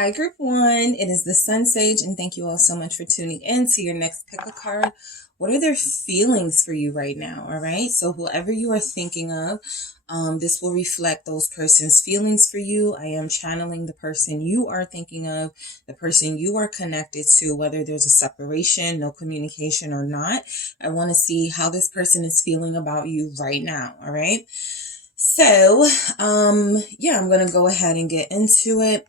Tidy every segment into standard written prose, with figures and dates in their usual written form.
Hi, Group 1. It is the SunSage, and thank you all so much for tuning in to your next pick a card. What are their feelings for you right now? All right. So whoever you are thinking of, this will reflect those person's feelings for you. I am channeling the person you are thinking of, the person you are connected to, whether there's a separation, no communication or not. I want to see how this person is feeling about you right now. All right. So, yeah, I'm going to go ahead and get into it.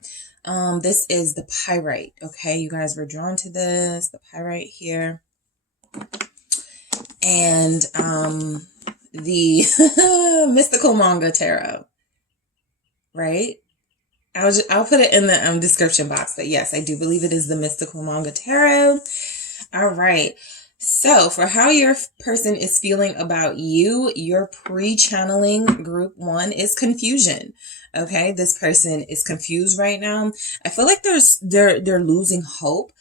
This is the pyrite. Okay. You guys were drawn to this, the pyrite here. And, the mystical manga tarot, right? I'll put it in the description box, but yes, I do believe it is the mystical manga tarot. All right. So for how your person is feeling about you, your pre-channeling Group 1 is confusion. Okay. This person is confused right now. I feel like they're losing hope.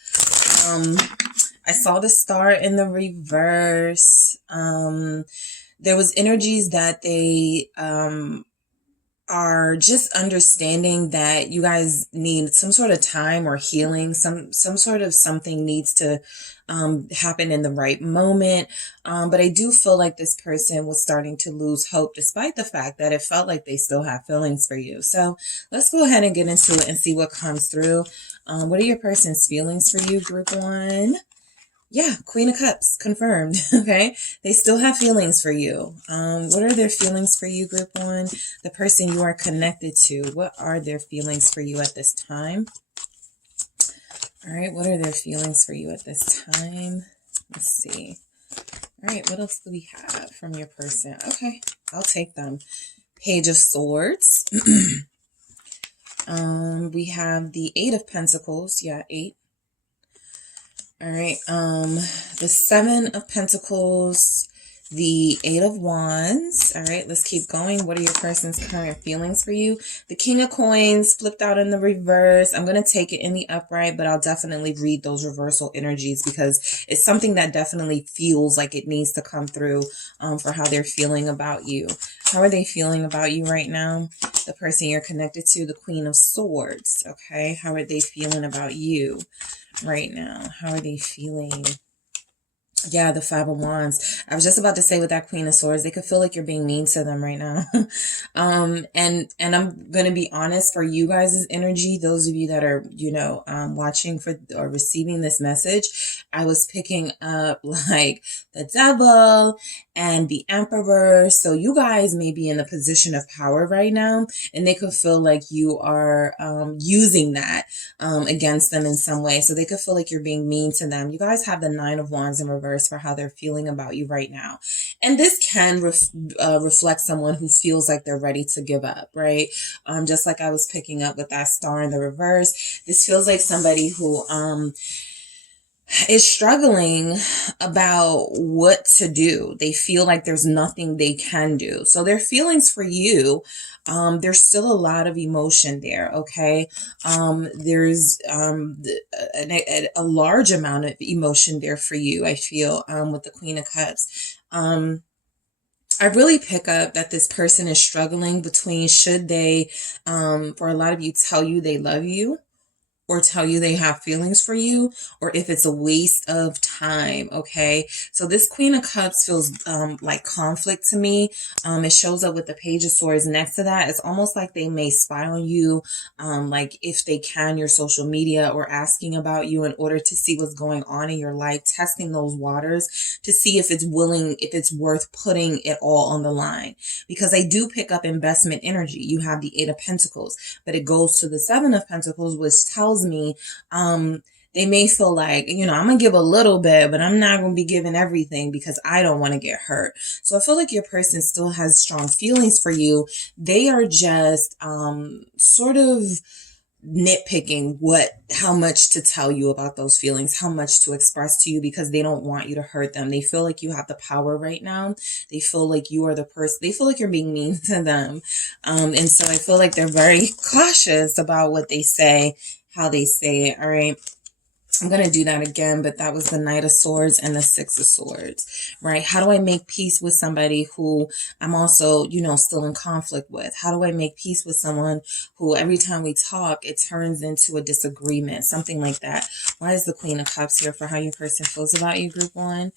I saw the star in the reverse. There was energies that they are just understanding that you guys need some sort of time or healing. Some sort of something needs to happen in the right moment. But I do feel like this person was starting to lose hope, despite the fact that it felt like they still have feelings for you. So let's go ahead and get into it and see what comes through. What are your person's feelings for you, Group 1? Yeah, Queen of Cups, confirmed. Okay, they still have feelings for you. What are their feelings for you, Group 1? The person you are connected to, what are their feelings for you at this time? All right, what are their feelings for you at this time? Let's see. All right, what else do we have from your person? Okay, I'll take them. Page of Swords. We have the 8 of Pentacles. Yeah, 8. All right, the 7 of Pentacles, the 8 of Wands. All right, let's keep going. What are your person's current feelings for you? The King of Coins flipped out in the reverse. I'm going to take it in the upright, but I'll definitely read those reversal energies because it's something that definitely feels like it needs to come through for how they're feeling about you. How are they feeling about you right now? The person you're connected to, the Queen of Swords. Okay, how are they feeling about you right now? How are they feeling? Yeah, the 5 of Wands. I was just about to say with that Queen of Swords, they could feel like you're being mean to them right now. And I'm going to be honest, for you guys' energy, those of you that are, watching for or receiving this message, I was picking up like the Devil and the Emperor. So you guys may be in a position of power right now, and they could feel like you are using that against them in some way. So they could feel like you're being mean to them. You guys have the 9 of Wands in reverse for how they're feeling about you right now. And this can reflect someone who feels like they're ready to give up, right? Just like I was picking up with that star in the reverse. This feels like somebody who is struggling about what to do. They feel like there's nothing they can do. So their feelings for you, there's still a lot of emotion there, okay? There's a large amount of emotion there for you, I feel, with the Queen of Cups. I really pick up that this person is struggling between should they, for a lot of you, tell you they love you, or tell you they have feelings for you, or if it's a waste of time, okay? So this Queen of Cups feels like conflict to me. It shows up with the Page of Swords next to that. It's almost like they may spy on you, like if they can, your social media, or asking about you in order to see what's going on in your life, testing those waters to see if it's worth putting it all on the line. Because I do pick up investment energy. You have the 8 of Pentacles, but it goes to the 7 of Pentacles, which tells me they may feel like, I'm gonna give a little bit, but I'm not gonna be giving everything because I don't want to get hurt. So I feel like your person still has strong feelings for you. They are just sort of nitpicking how much to tell you about those feelings, how much to express to you, because they don't want you to hurt them. They feel like you have the power right now. They feel like you are the person. They feel like you're being mean to them. And so I feel like they're very cautious about what they say, how they say it. All right. I'm going to do that again, but that was the Knight of Swords and the Six of Swords, right? How do I make peace with somebody who I'm also, you know, still in conflict with? How do I make peace with someone who every time we talk, it turns into a disagreement, something like that? Why is the Queen of Cups here for how your person feels about you, group one?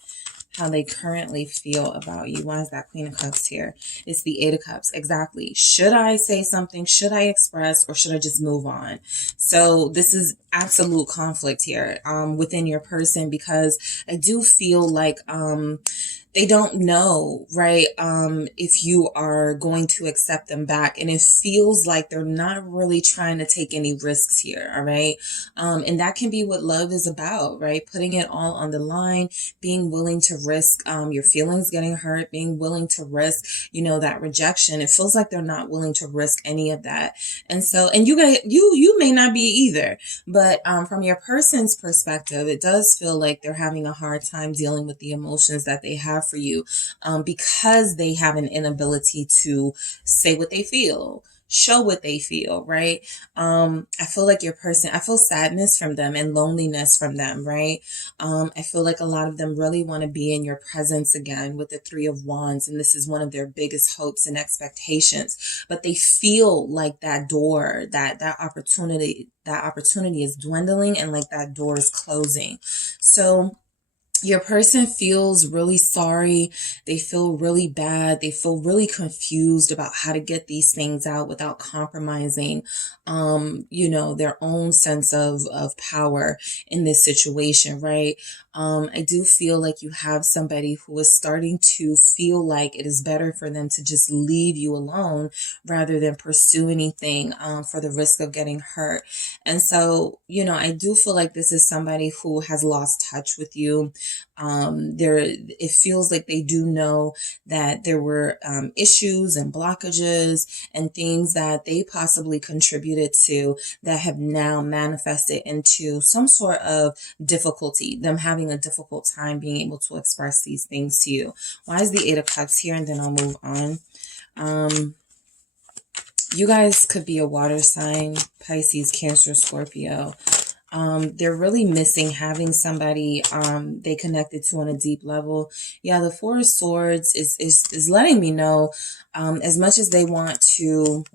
How they currently feel about you. Why is that Queen of Cups here? It's the Eight of Cups. Exactly. Should I say something? Should I express, or should I just move on? So this is absolute conflict here within your person, because I do feel like they don't know, right, if you are going to accept them back. And it feels like they're not really trying to take any risks here, all right? And that can be what love is about, right? Putting it all on the line, being willing to risk your feelings getting hurt, being willing to risk, you know, that rejection. It feels like they're not willing to risk any of that. And so, and you may not be either, but from your person's perspective, it does feel like they're having a hard time dealing with the emotions that they have for you, because they have an inability to say what they feel, show what they feel, right? I feel like your person, I feel sadness from them and loneliness from them, right? I feel like a lot of them really want to be in your presence again with the Three of Wands, and this is one of their biggest hopes and expectations, but they feel like that door, that opportunity is dwindling, and like that door is closing. So your person feels really sorry. They feel really bad. They feel really confused about how to get these things out without compromising, you know, their own sense of power in this situation, right? I do feel like you have somebody who is starting to feel like it is better for them to just leave you alone rather than pursue anything, for the risk of getting hurt. And so, you know, I do feel like this is somebody who has lost touch with you. It feels like they do know that there were issues and blockages and things that they possibly contributed to that have now manifested into some sort of difficulty, them having a difficult time being able to express these things to you. Why is the Eight of Cups here? And then I'll move on. You guys could be a water sign, Pisces, Cancer, Scorpio. They're really missing having somebody they connected to on a deep level. Yeah, the Four of Swords is letting me know, as much as they want to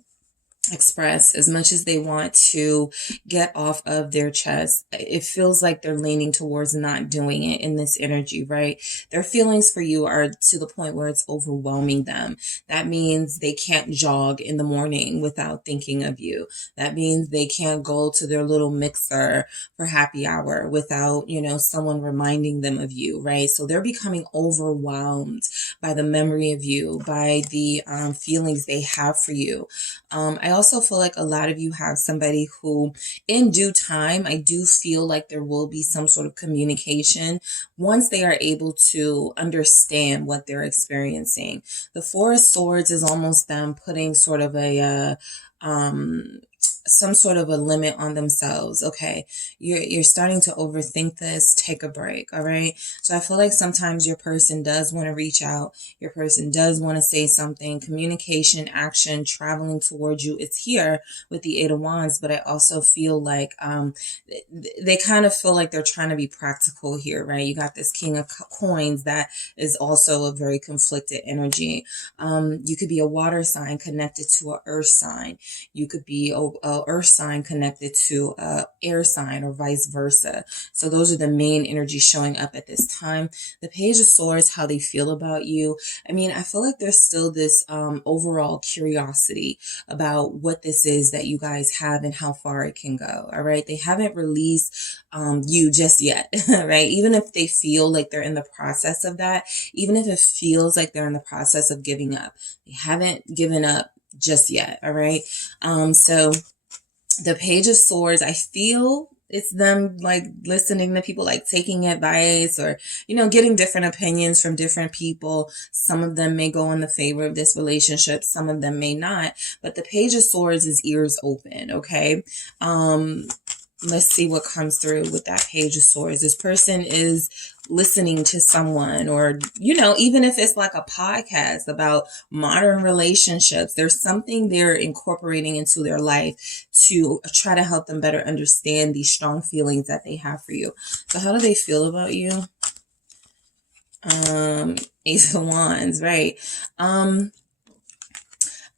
express, as much as they want to get off of their chest, it feels like they're leaning towards not doing it in this energy, right? Their feelings for you are to the point where it's overwhelming them. That means they can't jog in the morning without thinking of you. That means they can't go to their little mixer for happy hour without, you know, someone reminding them of you, right? So they're becoming overwhelmed by the memory of you, by the feelings they have for you. I also feel like a lot of you have somebody who, in due time, I do feel like there will be some sort of communication once they are able to understand what they're experiencing. The Four of Swords is almost them putting sort of a some sort of a limit on themselves. Okay, you're starting to overthink this. Take a break. All right. So I feel like sometimes your person does want to reach out. Your person does want to say something. Communication, action, traveling towards you. It's here with the Eight of Wands, but I also feel like they kind of feel like they're trying to be practical here, right? You got this King of Coins that is also a very conflicted energy. You could be a water sign connected to an earth sign. You could be a earth sign connected to a air sign, or vice versa. So those are the main energies showing up at this time. The Page of Swords, how they feel about you. I mean, I feel like there's still this overall curiosity about what this is that you guys have and how far it can go. All right. They haven't released you just yet, right? Even if they feel like they're in the process of that, even if it feels like they're in the process of giving up, they haven't given up just yet. All right. So the Page of Swords, I feel it's them like listening to people, like taking advice, or, you know, getting different opinions from different people. Some of them may go in the favor of this relationship. Some of them may not, but the Page of Swords is ears open. Okay. Let's see what comes through with that Page of Swords. This person is listening to someone, or, you know, even if it's like a podcast about modern relationships, there's something they're incorporating into their life to try to help them better understand these strong feelings that they have for you. So how do they feel about you? Ace of Wands, right?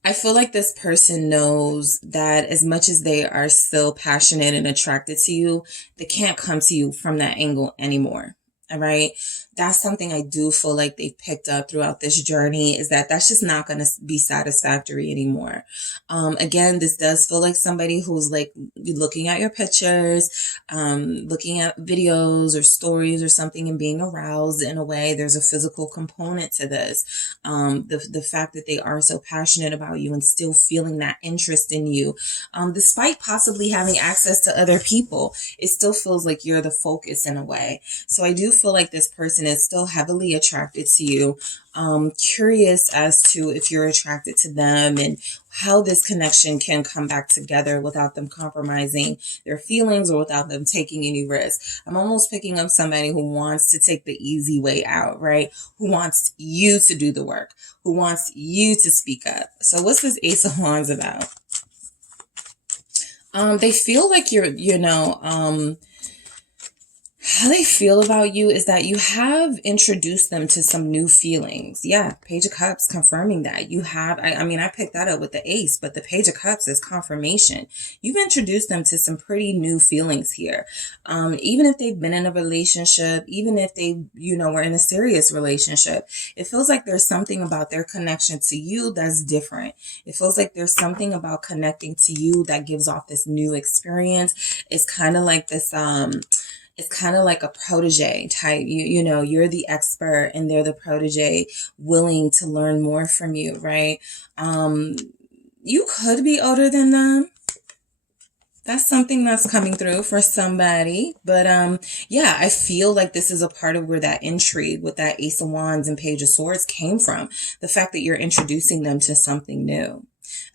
I feel like this person knows that as much as they are still passionate and attracted to you, they can't come to you from that angle anymore. All right. That's something I do feel like they've picked up throughout this journey, is that that's just not going to be satisfactory anymore. Again, this does feel like somebody who's like looking at your pictures, looking at videos or stories or something and being aroused in a way. There's a physical component to this. The fact that they are so passionate about you and still feeling that interest in you, despite possibly having access to other people, it still feels like you're the focus in a way. So I do feel like this person is still heavily attracted to you. Curious as to if you're attracted to them and how this connection can come back together without them compromising their feelings or without them taking any risks. I'm almost picking up somebody who wants to take the easy way out, right? Who wants you to do the work, who wants you to speak up. So what's this Ace of Wands about? They feel like how they feel about you is that you have introduced them to some new feelings. Yeah, Page of Cups confirming that. You have, I mean, I picked that up with the Ace, but the Page of Cups is confirmation. You've introduced them to some pretty new feelings here. Even if they've been in a relationship, even if they, were in a serious relationship, it feels like there's something about their connection to you that's different. It feels like there's something about connecting to you that gives off this new experience. It's kind of like this, it's kind of like a protege type. You're the expert and they're the protege, willing to learn more from you, right? You could be older than them. That's something that's coming through for somebody. But yeah, I feel like this is a part of where that intrigue with that Ace of Wands and Page of Swords came from. The fact that you're introducing them to something new.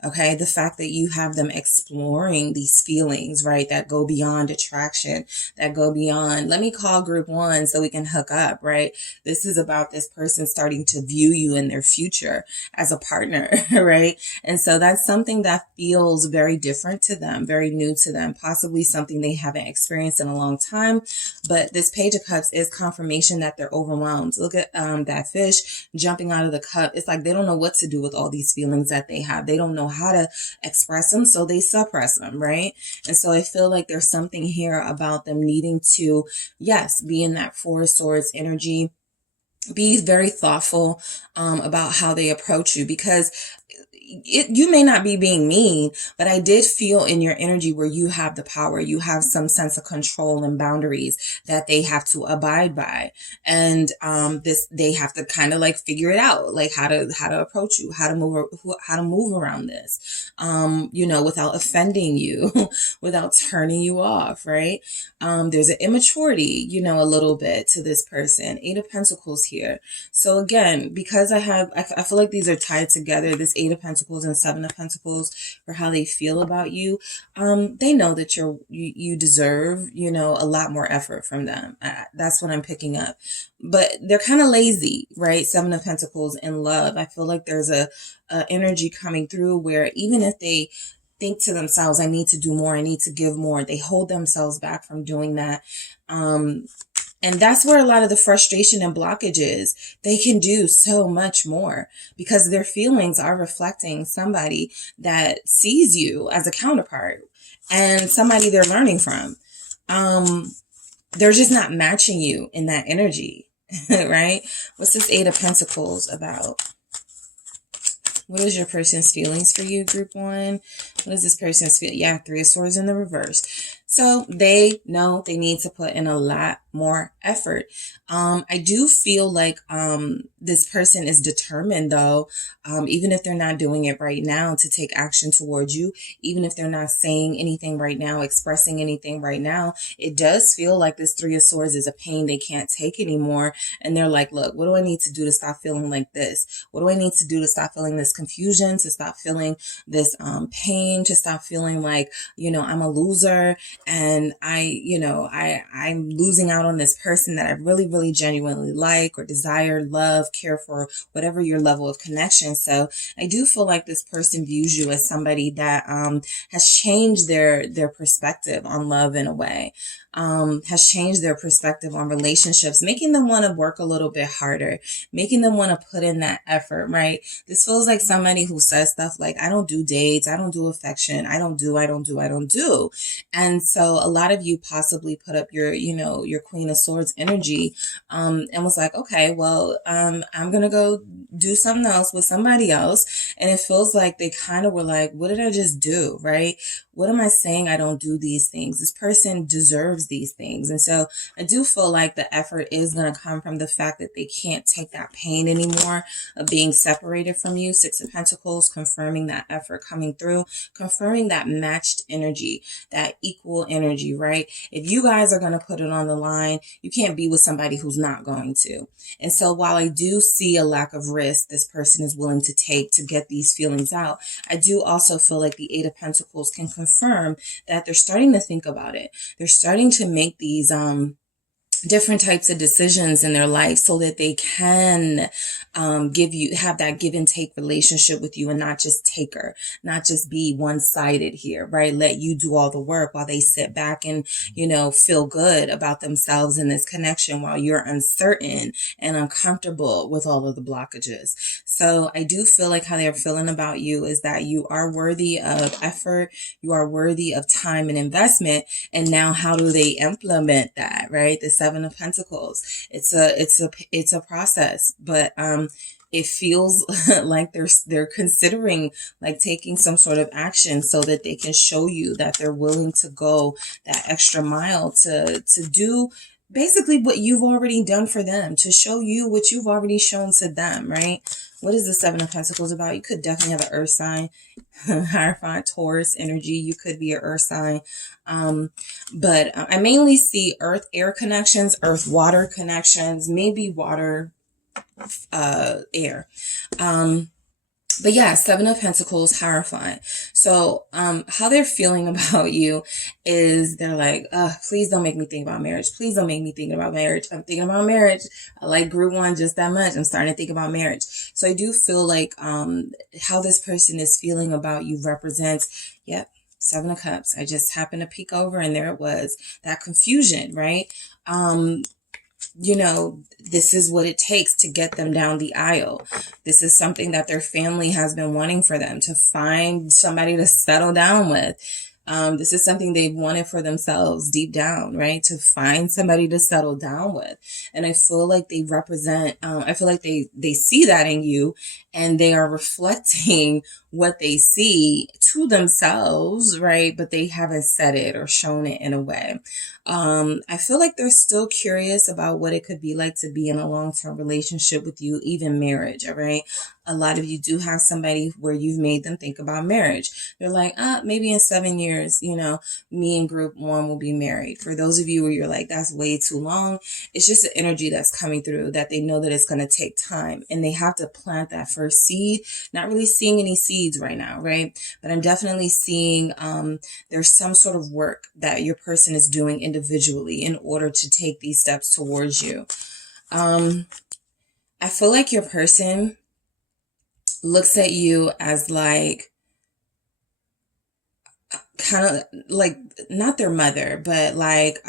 Okay, the fact that you have them exploring these feelings, right, that go beyond attraction, that go beyond, let me call group one so we can hook up, right? This is about this person starting to view you in their future as a partner, right? And so that's something that feels very different to them, very new to them, possibly something they haven't experienced in a long time. But this Page of Cups is confirmation that they're overwhelmed. Look at that fish jumping out of the cup. It's like they don't know what to do with all these feelings that they have. They don't know how to express them, so they suppress them, right? And so I feel like there's something here about them needing to, yes, be in that Four of Swords energy, be very thoughtful about how they approach you, because you may not be being mean, but I did feel in your energy where you have the power, you have some sense of control and boundaries that they have to abide by. And they have to kind of like figure it out, like how to approach you, how to move around this, without offending you, without turning you off, right? There's an immaturity, a little bit to this person. Eight of Pentacles here. So again, because I feel like these are tied together, this Eight of Pentacles and Seven of Pentacles, for how they feel about you. They know that you deserve, a lot more effort from them. That's what I'm picking up. But they're kind of lazy, right? Seven of Pentacles in love. I feel like there's a energy coming through where even if they think to themselves, I need to do more, I need to give more, they hold themselves back from doing that. And that's where a lot of the frustration and blockage is. They can do so much more because their feelings are reflecting somebody that sees you as a counterpart and somebody they're learning from. They're just not matching you in that energy, right? What's this Eight of Pentacles about? What is your person's feelings for you, group one? What is this person's feel? Yeah, Three of Swords in the reverse. So they know they need to put in a lot more effort. I do feel like this person is determined, though, even if they're not doing it right now, to take action towards you. Even if they're not saying anything right now, expressing anything right now, it does feel like this Three of Swords is a pain they can't take anymore. And they're like, look, what do I need to do to stop feeling like this? What do I need to do to stop feeling this confusion, to stop feeling this pain, to stop feeling like, you know, I'm a loser and I'm losing out on this person that I really, really genuinely like or desire, love, care for, whatever your level of connection. So I do feel like this person views you as somebody that has changed their perspective on love in a way. Has changed their perspective on relationships, making them want to work a little bit harder, making them want to put in that effort, right? This feels like somebody who says stuff like, I don't do dates, I don't do affection, I don't do. And so a lot of you possibly put up your Queen of Swords energy, and was like, okay, well, I'm going to go do something else with somebody else. And it feels like they kind of were like, what did I just do? Right? What am I saying? I don't do these things. This person deserves these things. And so I do feel like the effort is going to come from the fact that they can't take that pain anymore of being separated from you. Six of Pentacles, confirming that effort coming through, confirming that matched energy, that equal energy, right? If you guys are going to put it on the line, you can't be with somebody who's not going to. And so while I do see a lack of risk this person is willing to take to get these feelings out, I do also feel like the Eight of Pentacles can confirm that they're starting to think about it. They're starting to make these different types of decisions in their life so that they can have that give and take relationship with you and not just taker, not just be one-sided here, right? Let you do all the work while they sit back and, feel good about themselves in this connection while you're uncertain and uncomfortable with all of the blockages. So I do feel like how they're feeling about you is that you are worthy of effort, you are worthy of time and investment. And now how do they implement that, right? The Seven of Pentacles. It's a process, but it feels like they're considering like taking some sort of action so that they can show you that they're willing to go that extra mile to do basically what you've already done for them, to show you what you've already shown to them, right? What is the Seven of Pentacles about? You could definitely have an earth sign, Hierophant, Taurus energy. You could be an earth sign. But I mainly see earth, air connections, earth, water connections, maybe water, air. But yeah, Seven of Pentacles, Hierophant. So, how they're feeling about you is they're like, please don't make me think about marriage. Please don't make me think about marriage. I'm thinking about marriage. I like group one just that much. I'm starting to think about marriage. So I do feel like, how this person is feeling about you represents, yep, Seven of Cups. I just happened to peek over and there it was, that confusion, right? This is what it takes to get them down the aisle. This is something that their family has been wanting for them, to find somebody to settle down with. This is something they've wanted for themselves deep down, right? To find somebody to settle down with. And I feel like they represent, I feel like they see that in you and they are reflecting what they see to themselves, right? But they haven't said it or shown it in a way. I feel like they're still curious about what it could be like to be in a long-term relationship with you, even marriage, all right? A lot of you do have somebody where you've made them think about marriage. They're like, maybe in 7 years, me and group one will be married. For those of you where you're like, that's way too long, it's just the energy that's coming through that they know that it's going to take time and they have to plant that first seed. Not really seeing any seeds right now, right? But I'm definitely seeing there's some sort of work that your person is doing individually in order to take these steps towards you. I feel like your person looks at you as like, kind of like, not their mother, but like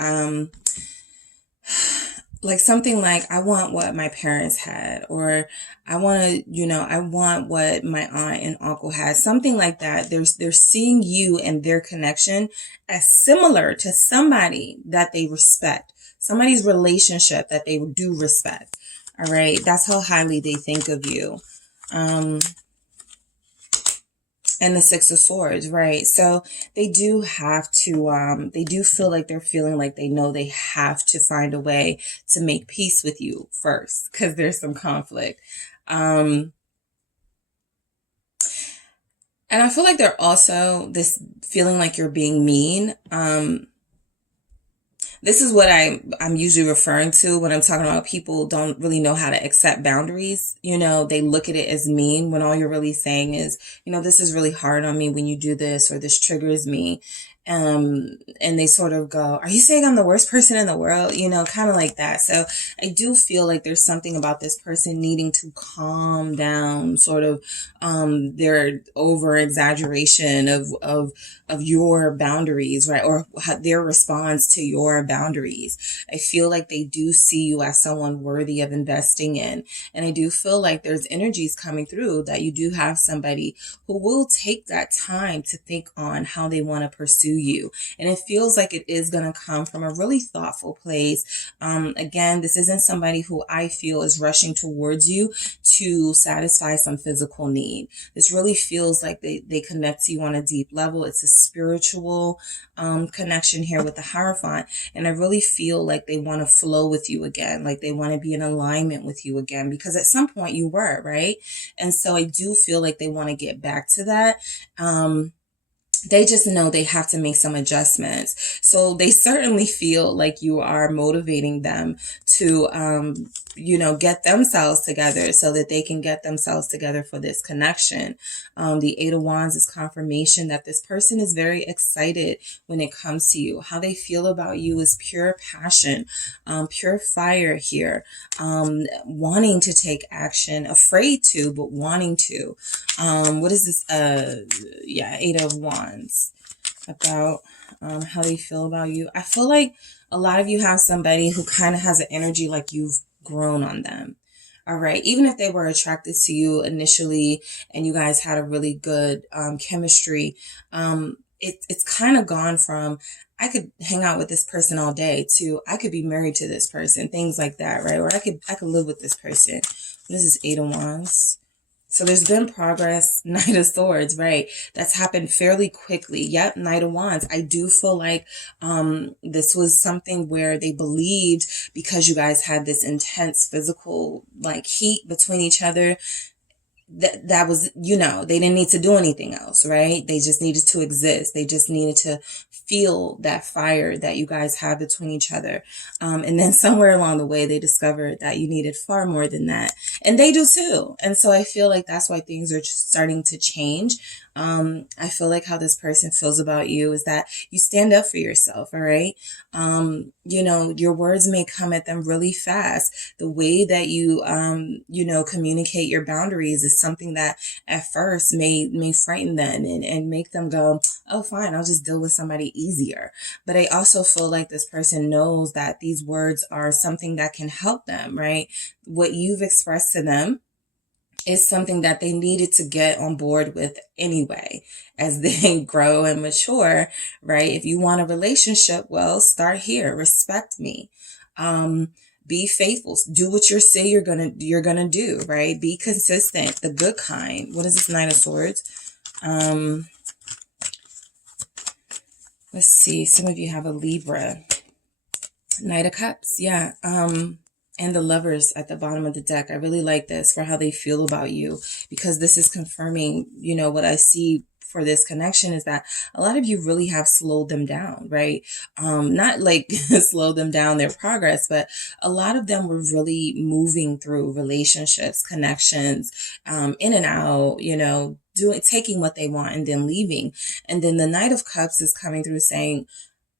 something like, I want what my parents had, or I want to, I want what my aunt and uncle had, something like that. They're seeing you and their connection as similar to somebody that they respect, somebody's relationship that they do respect. All right. That's how highly they think of you. And the Six of Swords, right? So they do have to, they do feel like they're feeling like they know they have to find a way to make peace with you first, because there's some conflict. And I feel like they're also this feeling like you're being mean. This is what I'm usually referring to when I'm talking about people don't really know how to accept boundaries. You know, they look at it as mean when all you're really saying is, you know, this is really hard on me when you do this, or this triggers me. And they sort of go, are you saying I'm the worst person in the world? You know, kind of like that. So I do feel like there's something about this person needing to calm down, sort of, their over exaggeration of your boundaries, right? Or their response to your boundaries. I feel like they do see you as someone worthy of investing in. And I do feel like there's energies coming through that you do have somebody who will take that time to think on how they want to pursue you. And it feels like it is going to come from a really thoughtful place. Again, this isn't somebody who I feel is rushing towards you to satisfy some physical need. This really feels like they connect to you on a deep level. It's a spiritual connection here with the Hierophant. And I really feel like they want to flow with you again, like they want to be in alignment with you again, because at some point you were, right? And so I do feel like they want to get back to that. They just know they have to make some adjustments. So they certainly feel like you are motivating them to, get themselves together so that they can get themselves together for this connection. The Eight of Wands is confirmation that this person is very excited when it comes to you. How they feel about you is pure passion, pure fire here, wanting to take action, afraid to, but wanting to. What is this? Eight of Wands. About how they feel about you. I feel like a lot of you have somebody who kind of has an energy like you've grown on them. All right. Even if they were attracted to you initially and you guys had a really good chemistry, it's kind of gone from I could hang out with this person all day to I could be married to this person, things like that, right? Or I could live with this person. This is Eight of Wands. So there's been progress. Knight of Swords, right? That's happened fairly quickly. Yep, Knight of Wands. I do feel like this was something where they believed, because you guys had this intense physical like heat between each other, that was, they didn't need to do anything else, right? They just needed to exist. They just needed to feel that fire that you guys have between each other. And then somewhere along the way, they discovered that you needed far more than that. And they do too. And so I feel like that's why things are starting to change. I feel like how this person feels about you is that you stand up for yourself. All right. Your words may come at them really fast. The way that you, communicate your boundaries is something that at first may frighten them and make them go, oh, fine, I'll just deal with somebody easier. But I also feel like this person knows that these words are something that can help them, right? What you've expressed to them is something that they needed to get on board with anyway, as they grow and mature, right? If you want a relationship, well, start here. Respect me. Be faithful. Do what you say you're gonna do, right? Be consistent, the good kind. What is this Knight of Swords? Let's see. Some of you have a Libra. Knight of Cups. Yeah. And the Lovers at the bottom of the deck. I really like this for how they feel about you, because this is confirming, what I see for this connection is that a lot of you really have slowed them down, right? Not like slow them down their progress, but a lot of them were really moving through relationships, connections, in and out, taking what they want and then leaving. And then the Knight of Cups is coming through saying,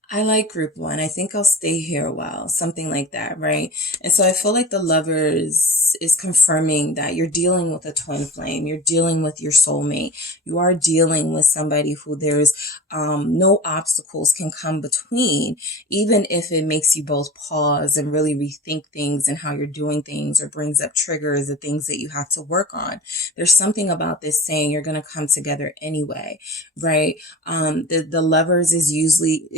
I like group one. I think I'll stay here a while, something like that, right? And so I feel like the Lovers is confirming that you're dealing with a twin flame. You're dealing with your soulmate. You are dealing with somebody who there's no obstacles can come between, even if it makes you both pause and really rethink things and how you're doing things, or brings up triggers or things that you have to work on. There's something about this saying you're going to come together anyway, right? The Lovers is usually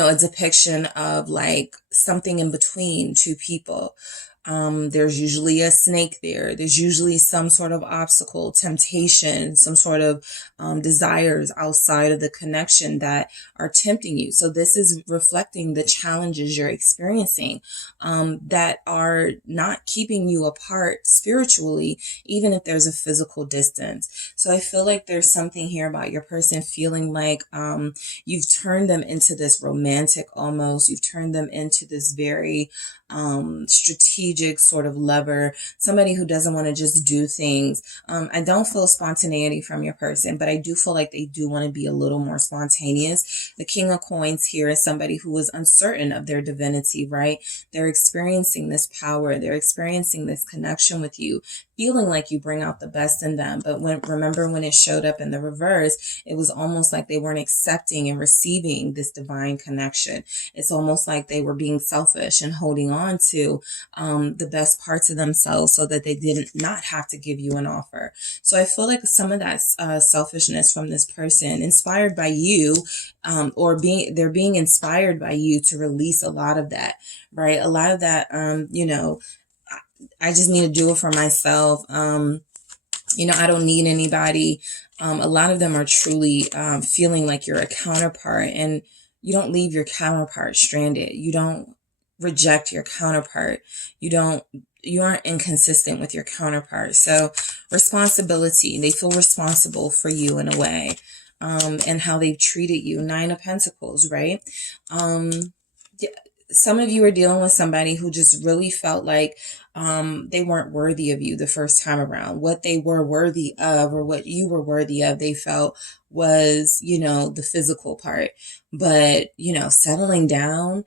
a depiction of like something in between two people. There's usually a snake there. There's usually some sort of obstacle, temptation, some sort of desires outside of the connection that are tempting you. So this is reflecting the challenges you're experiencing that are not keeping you apart spiritually, even if there's a physical distance. So I feel like there's something here about your person feeling like you've turned them into this romantic almost. You've turned them into this very strategic sort of lover, somebody who doesn't want to just do things. I don't feel spontaneity from your person, but I do feel like they do want to be a little more spontaneous. The King of Coins here is somebody who is uncertain of their divinity, right? They're experiencing this power. They're experiencing this connection with you, feeling like you bring out the best in them. But remember when it showed up in the reverse, it was almost like they weren't accepting and receiving this divine connection. It's almost like they were being selfish and holding on to the best parts of themselves so that they did not have to give you an offer. So I feel like some of that selfishness from this person, inspired by you, they're being inspired by you to release a lot of that, right? A lot of that, I just need to do it for myself. I don't need anybody. A lot of them are truly feeling like you're a counterpart, and you don't leave your counterpart stranded. You don't reject your counterpart. You aren't inconsistent with your counterpart. So responsibility, they feel responsible for you in a way, and how they've treated you. 9 of Pentacles, right? Some of you are dealing with somebody who just really felt like they weren't worthy of you the first time around. What they were worthy of, or what you were worthy of, they felt was, the physical part. But, settling down,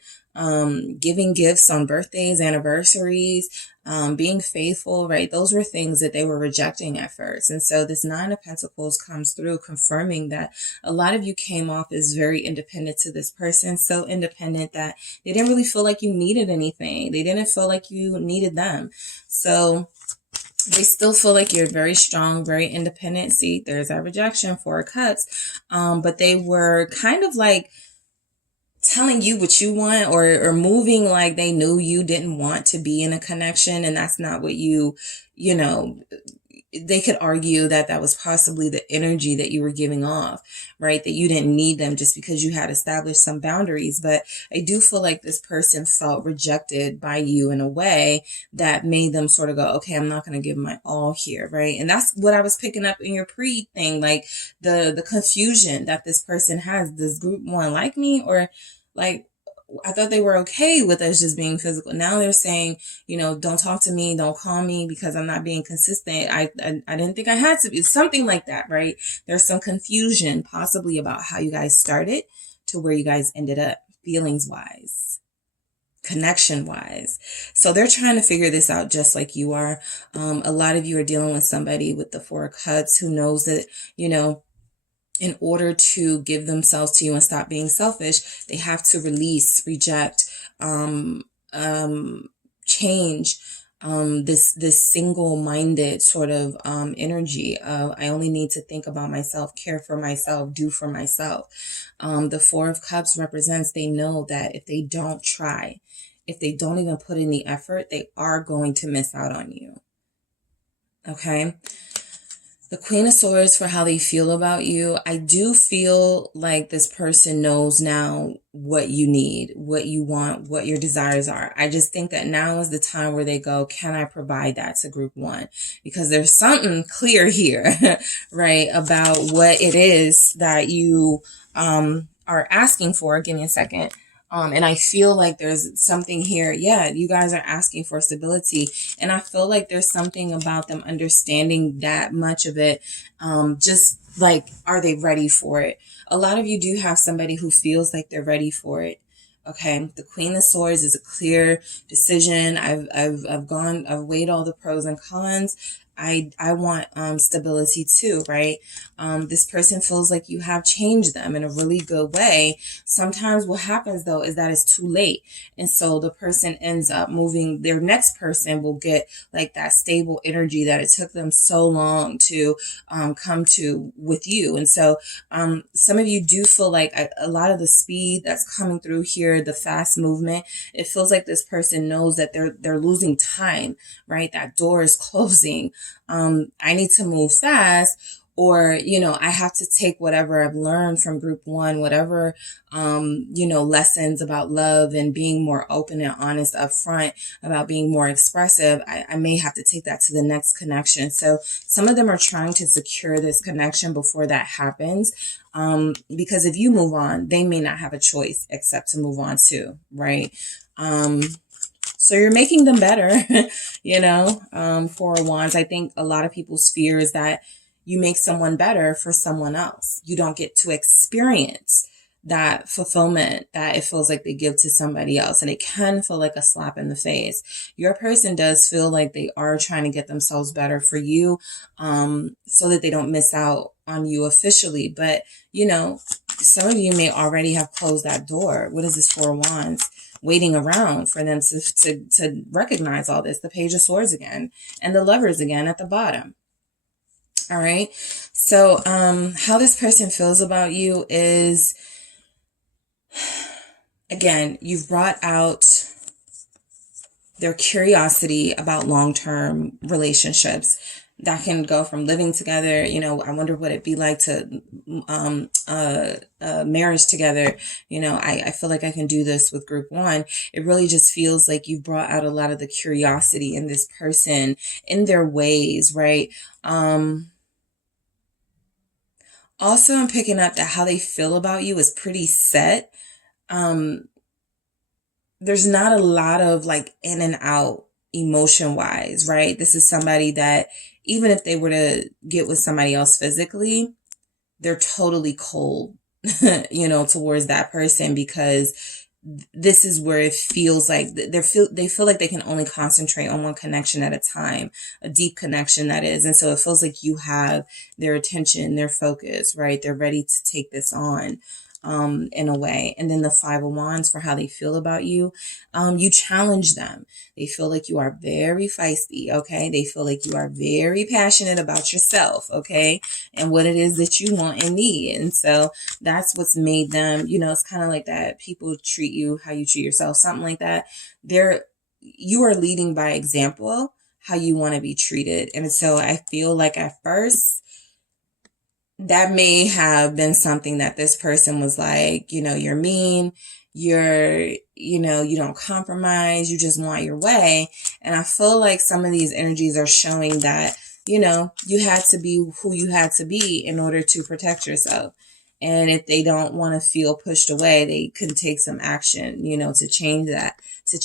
giving gifts on birthdays, anniversaries, being faithful, right? Those were things that they were rejecting at first. And so this 9 of Pentacles comes through confirming that a lot of you came off as very independent to this person, so independent that they didn't really feel like you needed anything. They didn't feel like you needed them. So they still feel like you're very strong, very independent. See, there's that rejection, 4 of Cups. But they were kind of like telling you what you want, or moving like they knew you didn't want to be in a connection, and that's not what they could argue that was possibly the energy that you were giving off, right? That you didn't need them just because you had established some boundaries. But I do feel like this person felt rejected by you in a way that made them sort of go, okay, I'm not going to give my all here, right? And that's what I was picking up in your pre thing, like the confusion that this person has. Does group 1 like me? Or like, I thought they were okay with us just being physical. Now they're saying, don't talk to me, don't call me because I'm not being consistent. I didn't think I had to be. Something like that, right? There's some confusion possibly about how you guys started to where you guys ended up, feelings wise, connection wise. So they're trying to figure this out just like you are. A lot of you are dealing with somebody with the 4 of Cups who knows that, in order to give themselves to you and stop being selfish, they have to release, reject, change this single-minded sort of energy of I only need to think about myself, care for myself, do for myself. The 4 of Cups represents they know that if they don't try, if they don't even put in the effort, they are going to miss out on you. Okay? The Queen of Swords for how they feel about you. I do feel like this person knows now what you need, what you want, what your desires are. I just think that now is the time where they go, can I provide that to group 1? Because there's something clear here, right, about what it is that you are asking for. Give me a second. And I feel like there's something here. Yeah, you guys are asking for stability. And I feel like there's something about them understanding that much of it. Just like, are they ready for it? A lot of you do have somebody who feels like they're ready for it. Okay. The Queen of Swords is a clear decision. I've weighed all the pros and cons. I want stability too, right? This person feels like you have changed them in a really good way. Sometimes what happens though is that it's too late. And so the person ends up moving, their next person will get like that stable energy that it took them so long to come to with you. And so some of you do feel like a lot of the speed that's coming through here, the fast movement, it feels like this person knows that they're losing time, right? That door is closing. I need to move fast, or, you know, I have to take whatever I've learned from group one, whatever, you know, lessons about love and being more open and honest up front, about being more expressive. I may have to take that to the next connection. So some of them are trying to secure this connection before that happens. Because if you move on, they may not have a choice except to move on too, right? So you're making them better, you know, Four of Wands. I think a lot of people's fear is that you make someone better for someone else. You don't get to experience that fulfillment that it feels like they give to somebody else. And it can feel like a slap in the face. Your person does feel like they are trying to get themselves better for you, so that they don't miss out on you officially. But, you know, some of you may already have closed that door. What is this Four of Wands? Waiting around for them to recognize all this. The Page of Swords again, and the Lovers again at the bottom. All right. So, how this person feels about you is, again, you've brought out their curiosity about long-term relationships that can go from living together. You know, I wonder what it'd be like to, marriage together. You know, I feel like I can do this with group one. It really just feels like you've brought out a lot of the curiosity in this person, in their ways, right? Also, I'm picking up that how they feel about you is pretty set. There's not a lot of like in and out emotion wise, right? This is somebody that even if they were to get with somebody else physically, they're totally cold, you know, towards that person, because this is where it feels like they feel like they can only concentrate on one connection at a time, a deep connection that is. And so it feels like you have their attention, their focus, right? They're ready to take this on, in a way. And then the Five of Wands for how they feel about you. You challenge them. They feel like you are very feisty. Okay. They feel like you are very passionate about yourself. Okay. And what it is that you want and need. And so that's what's made them, you know, it's kind of like that. People treat you how you treat yourself, something like that. You are leading by example how you want to be treated. And so I feel like at first, that may have been something that this person was like, you know, you're mean, you know, you don't compromise, you just want your way. And I feel like some of these energies are showing that, you know, you had to be who you had to be in order to protect yourself. And if they don't want to feel pushed away, they can take some action, you know, to change that. So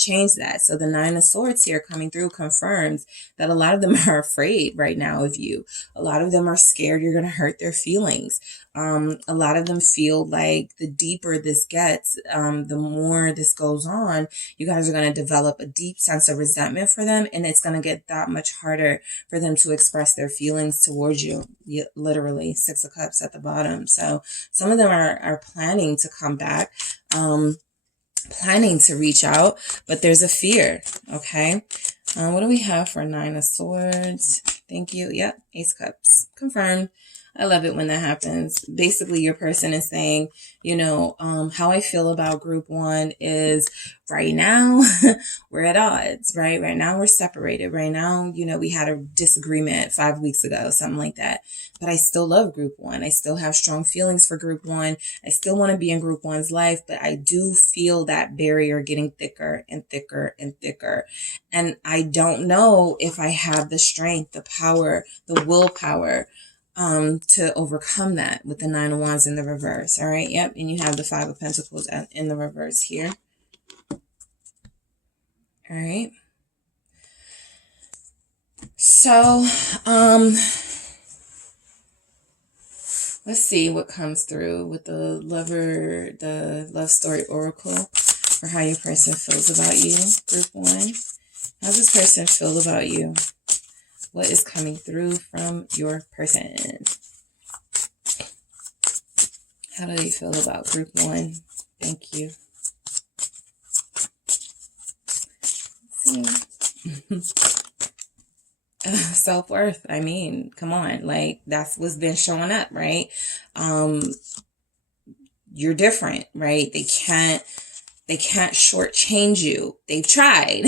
the Nine of Swords here coming through confirms that a lot of them are afraid right now of you. A lot of them are scared you're going to hurt their feelings. A lot of them feel like the deeper this gets, the more this goes on, you guys are going to develop a deep sense of resentment for them. And it's going to get that much harder for them to express their feelings towards you. Literally, Six of Cups at the bottom. So some of them are planning to come back, planning to reach out, but there's a fear. Okay. What do we have for Nine of Swords? Thank you. Yep. Ace of Cups. Confirmed. I love it when that happens. Basically, your person is saying, you know, how I feel about group one is right now we're at odds, right? Right now we're separated. Right now, you know, we had a disagreement 5 weeks ago, something like that. But I still love group one. I still have strong feelings for group one. I still want to be in group one's life, but I do feel that barrier getting thicker and thicker and thicker. And I don't know if I have the strength, the power, the willpower to overcome that with the Nine of Wands in the reverse. All right. Yep. And you have the Five of Pentacles in the reverse here. All right. So, let's see what comes through with the love story oracle for how your person feels about you. Group one. How does this person feel about you? What is coming through from your person? How do they feel about group 1? Thank you. Let's see. Self-worth. I mean, come on. Like, that's what's been showing up, right? You're different, right? They can't shortchange you. They've tried.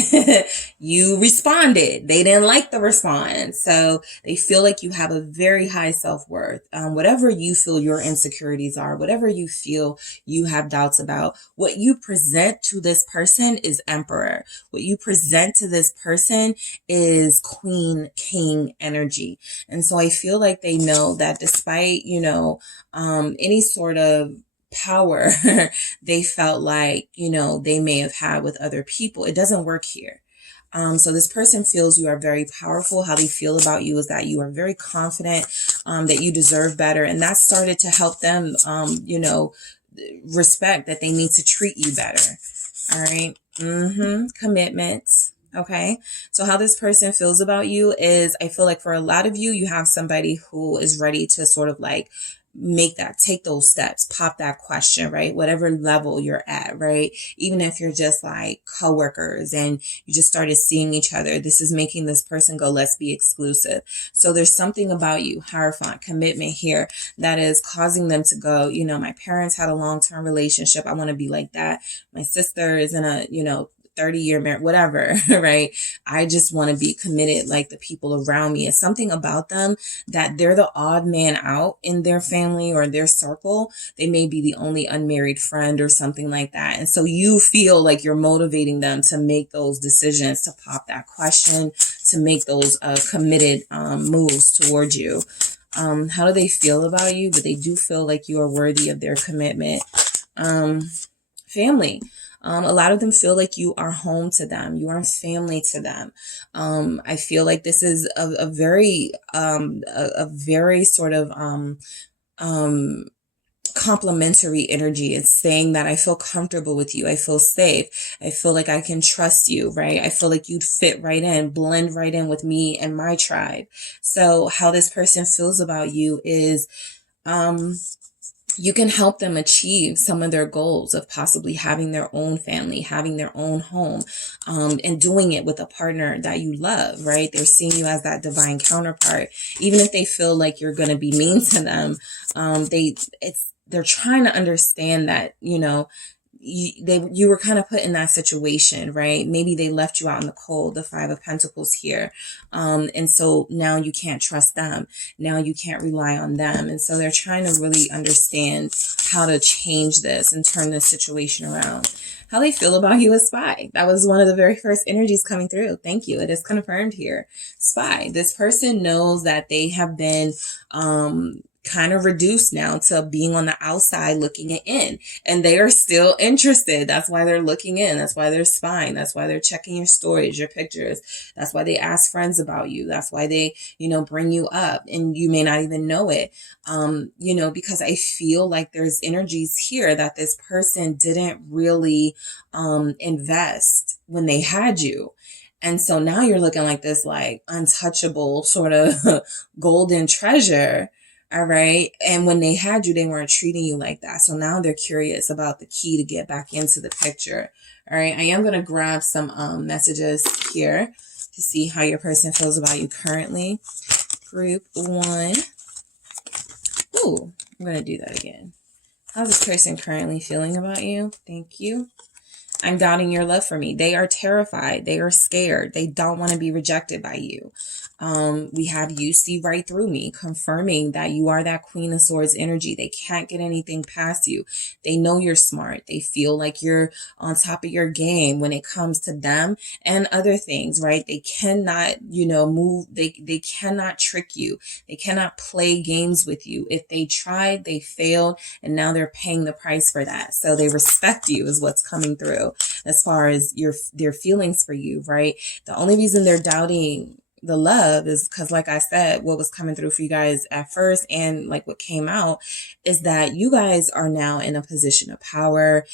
You responded. They didn't like the response. So they feel like you have a very high self-worth. Whatever you feel your insecurities are, whatever you feel you have doubts about, what you present to this person is Emperor. What you present to this person is Queen, King energy. And so I feel like they know that despite, any sort of power they felt like, they may have had with other people, it doesn't work here. So this person feels you are very powerful. How they feel about you is that you are very confident, that you deserve better. And that started to help them, respect that they need to treat you better. All right. Commitment. Okay. So how this person feels about you is, I feel like for a lot of you, you have somebody who is ready to sort of like take those steps, pop that question, right? Whatever level you're at, right? Even if you're just like coworkers and you just started seeing each other, this is making this person go, let's be exclusive. So there's something about you, Hierophant, commitment here, that is causing them to go, my parents had a long-term relationship. I want to be like that. My sister is in a, 30-year marriage, whatever, right? I just want to be committed like the people around me. It's something about them that they're the odd man out in their family or their circle. They may be the only unmarried friend or something like that. And so you feel like you're motivating them to make those decisions, to pop that question, to make those committed moves towards you. How do they feel about you? But they do feel like you are worthy of their commitment. Family. A lot of them feel like you are home to them. You are family to them. I feel like this is a very sort of, complimentary energy. It's saying that I feel comfortable with you. I feel safe. I feel like I can trust you, right? I feel like you'd fit right in, blend right in with me and my tribe. So how this person feels about you is, you can help them achieve some of their goals of possibly having their own family, having their own home, and doing it with a partner that you love, right? They're seeing you as that divine counterpart. Even if they feel like you're going to be mean to them, they're trying to understand that, you were kind of put in that situation, right? Maybe they left you out in the cold, the 5 of Pentacles here. And so now you can't trust them. Now you can't rely on them. And so they're trying to really understand how to change this and turn this situation around. How they feel about you is Spy. That was one of the very first energies coming through. Thank you. It is confirmed here. Spy. This person knows that they have been, kind of reduced now to being on the outside looking in, and they are still interested. That's why they're looking in. That's why they're spying. That's why they're checking your stories, your pictures. That's why they ask friends about you. That's why they, bring you up, and you may not even know it. Because I feel like there's energies here that this person didn't really invest when they had you. And so now you're looking like this, like untouchable sort of golden treasure. All right. And when they had you, they weren't treating you like that. So now they're curious about the key to get back into the picture. All right. I am going to grab some messages here to see how your person feels about you currently. Group 1. Ooh, I'm going to do that again. How's this person currently feeling about you? Thank you. I'm doubting your love for me. They are terrified. They are scared. They don't want to be rejected by you. We have you see right through me, confirming that you are that Queen of Swords energy. They can't get anything past you. They know you're smart. They feel like you're on top of your game when it comes to them and other things, right? They cannot, move. They cannot trick you. They cannot play games with you. If they tried, they failed, and now they're paying the price for that. So they respect you is what's coming through as far as their feelings for you, right? The only reason they're doubting the love is because, like I said, what was coming through for you guys at first and like what came out is that you guys are now in a position of power.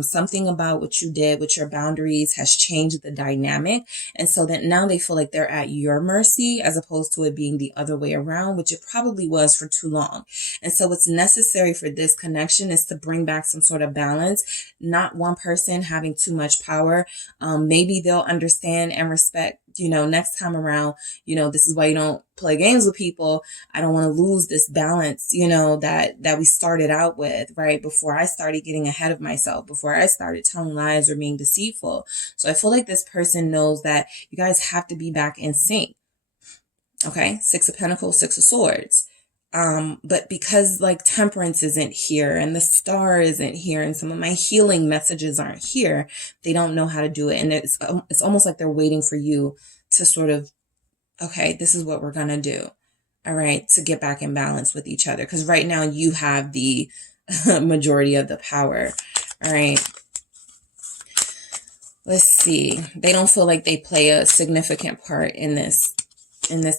Something about what you did with your boundaries has changed the dynamic. And so that now they feel like they're at your mercy as opposed to it being the other way around, which it probably was for too long. And so what's necessary for this connection is to bring back some sort of balance, not one person having too much power. Maybe they'll understand and respect, next time around, this is why you don't play games with people. I don't want to lose this balance, that we started out with, right? Before I started getting ahead of myself, before I started telling lies or being deceitful. So I feel like this person knows that you guys have to be back in sync. Okay. 6 of Pentacles, 6 of Swords. But because like Temperance isn't here and the Star isn't here and some of my healing messages aren't here, they don't know how to do it. And it's almost like they're waiting for you to sort of, okay, this is what we're going to do. All right. To get back in balance with each other. Because right now you have the majority of the power. All right. Let's see. They don't feel like they play a significant part in this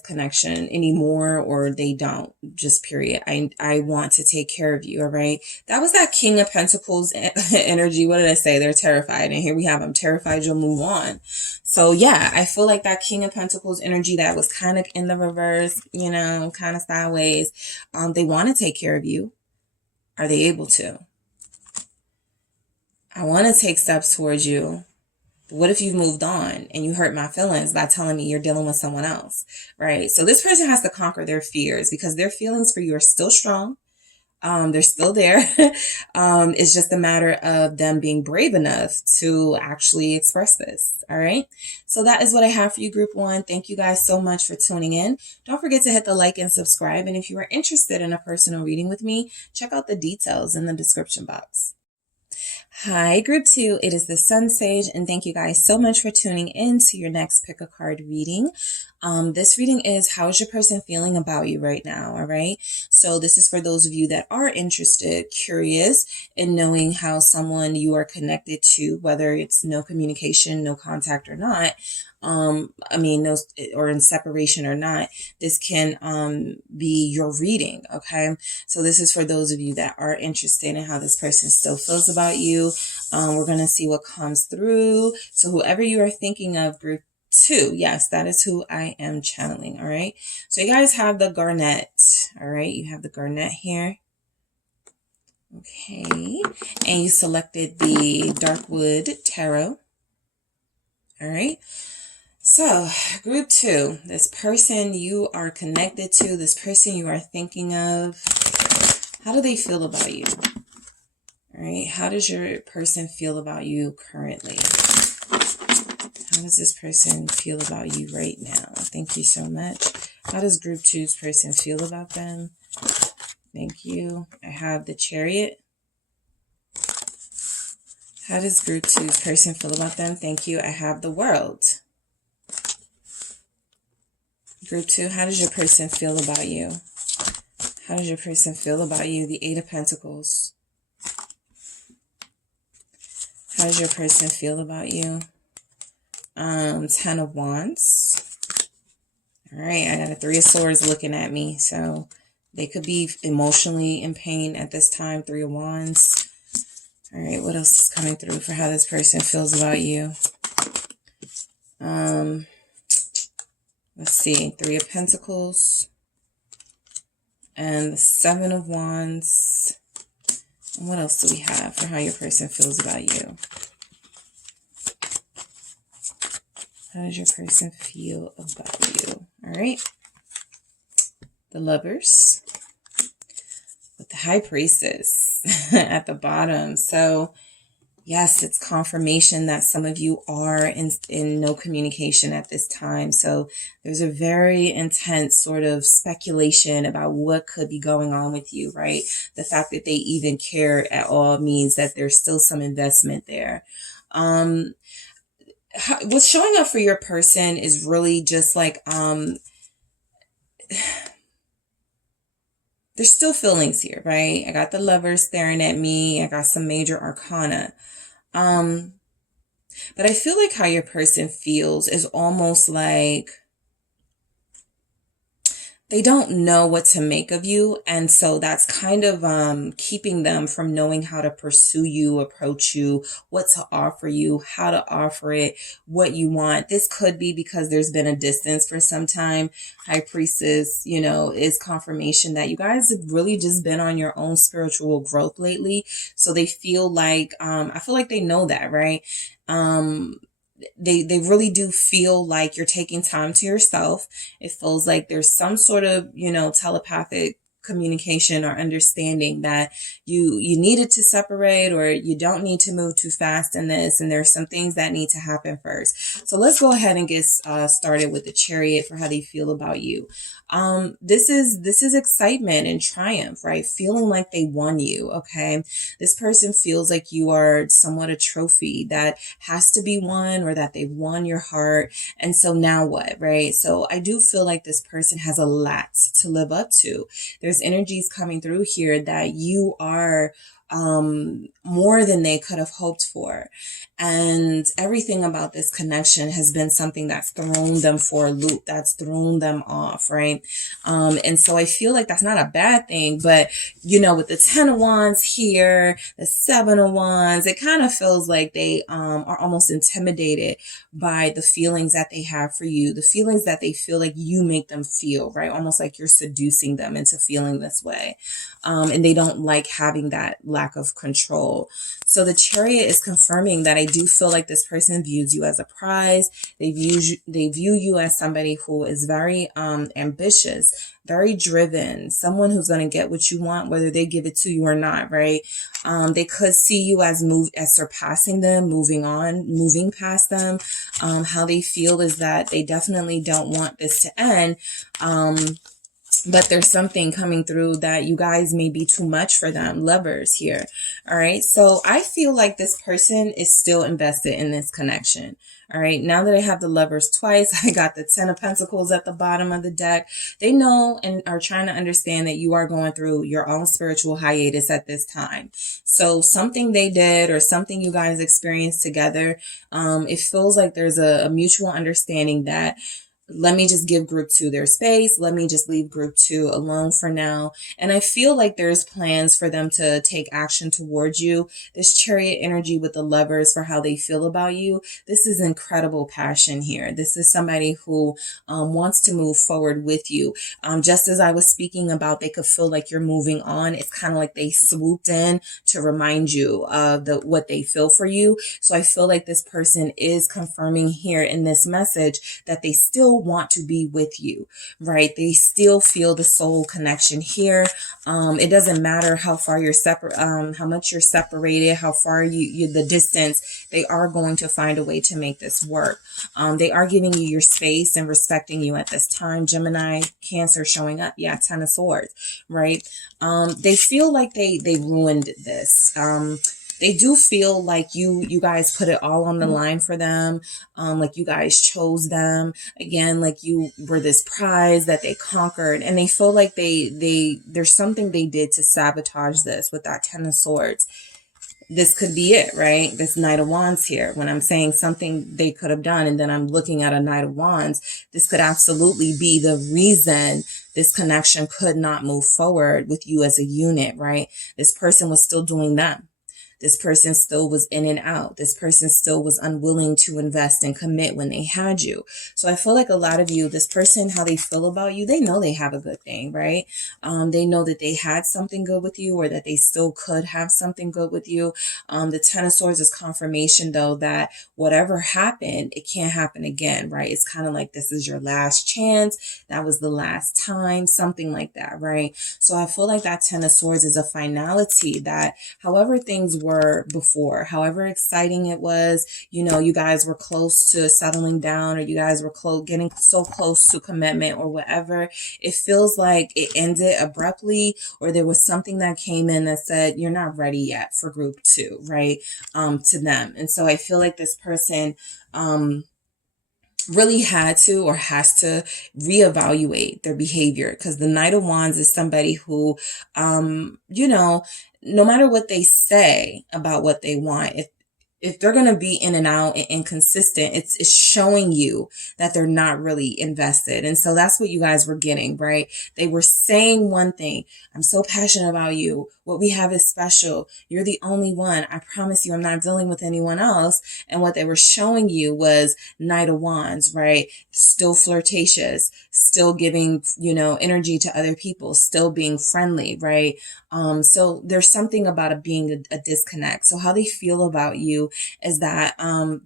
connection anymore, or they don't, just period. I want to take care of you. All right. That was that King of Pentacles energy. What did I say? They're terrified. And here we have them terrified. You'll move on. So yeah, I feel like that King of Pentacles energy that was kind of in the reverse, kind of sideways. They want to take care of you. Are they able to? I want to take steps towards you. What if you've moved on and you hurt my feelings by telling me you're dealing with someone else, right? So this person has to conquer their fears because their feelings for you are still strong. They're still there. It's just a matter of them being brave enough to actually express this. All right. So that is what I have for you, Group 1. Thank you guys so much for tuning in. Don't forget to hit the like and subscribe. And if you are interested in a personal reading with me, check out the details in the description box. Hi, Group 2. It is the SunSage, and thank you guys so much for tuning in to your next pick a card reading. This reading is, how is your person feeling about you right now? All right. So this is for those of you that are interested, curious in knowing how someone you are connected to, whether it's no communication, no contact or not. No, or in separation or not, this can be your reading. Okay. So this is for those of you that are interested in how this person still feels about you. We're going to see what comes through. So whoever you are thinking of, Group 2, yes, that is who I am channeling. All right. So you guys have the Garnet. All right. You have the Garnet here. Okay. And you selected the Darkwood Tarot. All right. So, Group 2, this person you are connected to, this person you are thinking of, how do they feel about you? All right, how does your person feel about you currently? How does this person feel about you right now? Thank you so much. How does Group 2's person feel about them? Thank you. I have the Chariot. How does Group 2's person feel about them? Thank you. I have the World. Group 2, how does your person feel about you? How does your person feel about you? The 8 of Pentacles. How does your person feel about you? 10 of Wands. All right, I got a 3 of Swords looking at me. So they could be emotionally in pain at this time. 3 of Wands. All right, what else is coming through for how this person feels about you? Let's see, 3 of Pentacles and the 7 of Wands. And what else do we have for how your person feels about you? How does your person feel about you? All right. The Lovers with the High Priestess at the bottom. So yes, it's confirmation that some of you are in no communication at this time. So there's a very intense sort of speculation about what could be going on with you, right? The fact that they even care at all means that there's still some investment there. What's showing up for your person is really just like, there's still feelings here, right? I got the Lovers staring at me. I got some major arcana. But I feel like how your person feels is almost like they don't know what to make of you. And so that's kind of keeping them from knowing how to pursue you, approach you, what to offer you, how to offer it, what you want. This could be because there's been a distance for some time. High Priestess, you know, is confirmation that you guys have really just been on your own spiritual growth lately. So they feel like, I feel like they know that, right? They really do feel like you're taking time to yourself. It feels like there's some sort of, you know, telepathic communication or understanding that you needed to separate, or you don't need to move too fast in this, and there's some things that need to happen first. So let's go ahead and get started with the Chariot for how they feel about you. This is excitement and triumph, right? Feeling like they won you. Okay. This person feels like you are somewhat a trophy that has to be won, or that they won your heart. And so now what, right? So I do feel like this person has a lot to live up to. There's energies coming through here that you are more than they could have hoped for. And everything about this connection has been something that's thrown them for a loop, that's thrown them off, right? And so I feel like that's not a bad thing, but you know, with the 10 of Wands here, the 7 of Wands, it kind of feels like they are almost intimidated by the feelings that they have for you, the feelings that they feel like you make them feel, right? Almost like you're seducing them into feeling this way. And they don't like having that lack of control. So the Chariot is confirming that I do feel like this person views you as a prize. They view you as somebody who is very ambitious, very driven, someone who's going to get what you want, whether they give it to you or not, right? They could see you as surpassing them, moving on, moving past them. How they feel is that they definitely don't want this to end. But there's something coming through that you guys may be too much for them. Lovers here. All right. So I feel like this person is still invested in this connection. All right. Now that I have the Lovers twice, I got the 10 of Pentacles at the bottom of the deck. They know and are trying to understand that you are going through your own spiritual hiatus at this time. So something they did or something you guys experienced together, it feels like there's a mutual understanding that let me just give group 2 their space. Let me just leave group 2 alone for now. And I feel like there's plans for them to take action towards you. This Chariot energy with the Lovers for how they feel about you. This is incredible passion here. This is somebody who wants to move forward with you. Just as I was speaking about, they could feel like you're moving on. It's kind of like they swooped in to remind you of what they feel for you. So I feel like this person is confirming here in this message that they still want to be with you, right? They still feel the soul connection here. It doesn't matter how far you're separate, how much you're separated, how far the distance, they are going to find a way to make this work. They are giving you your space and respecting you at this time. Gemini, Cancer showing up. Yeah, 10 of Swords, right? They feel like they ruined this. They do feel like you guys put it all on the line for them. Like you guys chose them again, like you were this prize that they conquered, and they feel like there's something they did to sabotage this with that 10 of Swords. This could be it, right? This Knight of Wands here. When I'm saying something they could have done, and then I'm looking at a Knight of Wands, this could absolutely be the reason this connection could not move forward with you as a unit, right? This person was still doing them. This person still was in and out. This person still was unwilling to invest and commit when they had you. So I feel like a lot of you, this person, how they feel about you, they know they have a good thing, right? They know that they had something good with you, or that they still could have something good with you. The 10 of Swords is confirmation, though, that whatever happened, it can't happen again, right? It's kind of like this is your last chance. That was the last time, something like that, right? So I feel like that 10 of Swords is a finality that however things were before, however exciting it was, you know, you guys were close to settling down, or you guys were getting so close to commitment or whatever, it feels like it ended abruptly, or there was something that came in that said, you're not ready yet for group 2, right? To them. And so I feel like this person, really had to or has to reevaluate their behavior, because the Knight of Wands is somebody who, you know, no matter what they say about what they want, if they're going to be in and out and inconsistent, it's showing you that they're not really invested. And so that's what you guys were getting, right? They were saying one thing: I'm so passionate about you. What we have is special. You're the only one. I promise you, I'm not dealing with anyone else. And what they were showing you was Knight of Wands, right? Still flirtatious, still giving, energy to other people, still being friendly, right? So there's something about it being a disconnect. So how they feel about you is that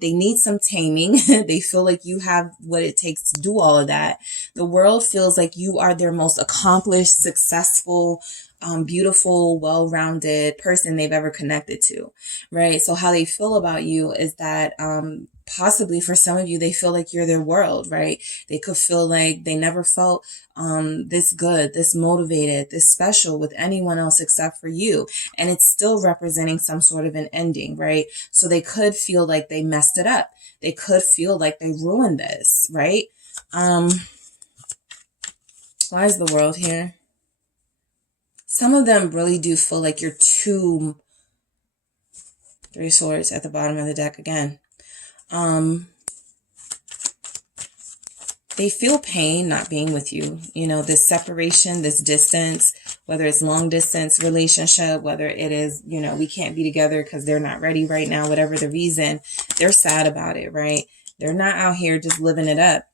they need some taming. They feel like you have what it takes to do all of that. The world feels like you are their most accomplished, successful, beautiful, well-rounded person they've ever connected to, right? So how they feel about you is that possibly for some of you, they feel like you're their world, right? They could feel like they never felt this good, this motivated, this special with anyone else except for you. And it's still representing some sort of an ending, right? So they could feel like they messed it up. They could feel like they ruined this, right? Why is the world here? Some of them really do feel like you're too... Three Swords at the bottom of the deck again. They feel pain not being with you. This separation, this distance, whether it's long distance relationship, whether it is, we can't be together because they're not ready right now, whatever the reason, they're sad about it, right? They're not out here just living it up.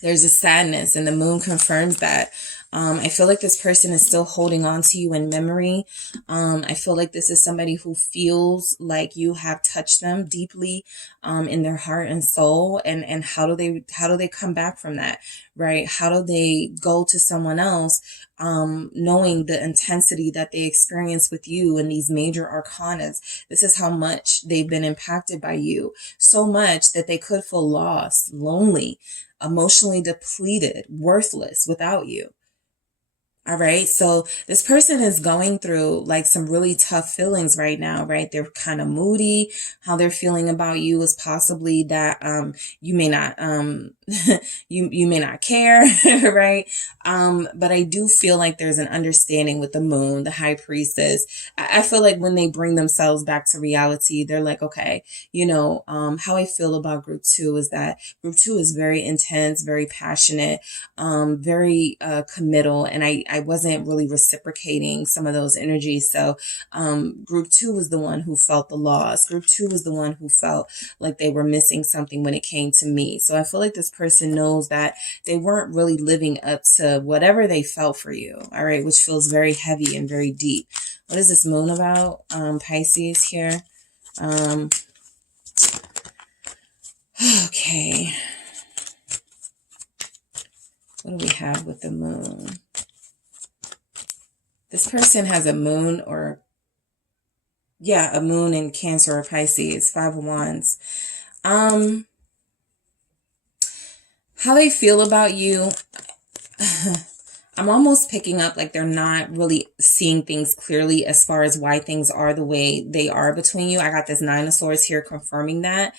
There's a sadness, and the moon confirms that. I feel like this person is still holding on to you in memory. I feel like this is somebody who feels like you have touched them deeply in their heart and soul. And how do they come back from that, right? How do they go to someone else knowing the intensity that they experience with you in these major arcanas? This is how much they've been impacted by you. So much that they could feel lost, lonely, emotionally depleted, worthless without you. All right. So this person is going through like some really tough feelings right now, right? They're kind of moody. How they're feeling about you is possibly that you may not you may not care, right? But I do feel like there's an understanding with the moon, the high priestess. I feel like when they bring themselves back to reality, they're like, okay, how I feel about group 2 is that group 2 is very intense, very passionate, very committal, and I wasn't really reciprocating some of those energies. So group 2 was the one who felt the loss. Group 2 was the one who felt like they were missing something when it came to me. So I feel like this person knows that they weren't really living up to whatever they felt for you. All right, which feels very heavy and very deep. What is this moon about? Pisces here. Okay. What do we have with the moon? This person has a moon a moon in Cancer or Pisces, 5 of Wands. How they feel about you, I'm almost picking up like they're not really seeing things clearly as far as why things are the way they are between you. I got this 9 of Swords here confirming that.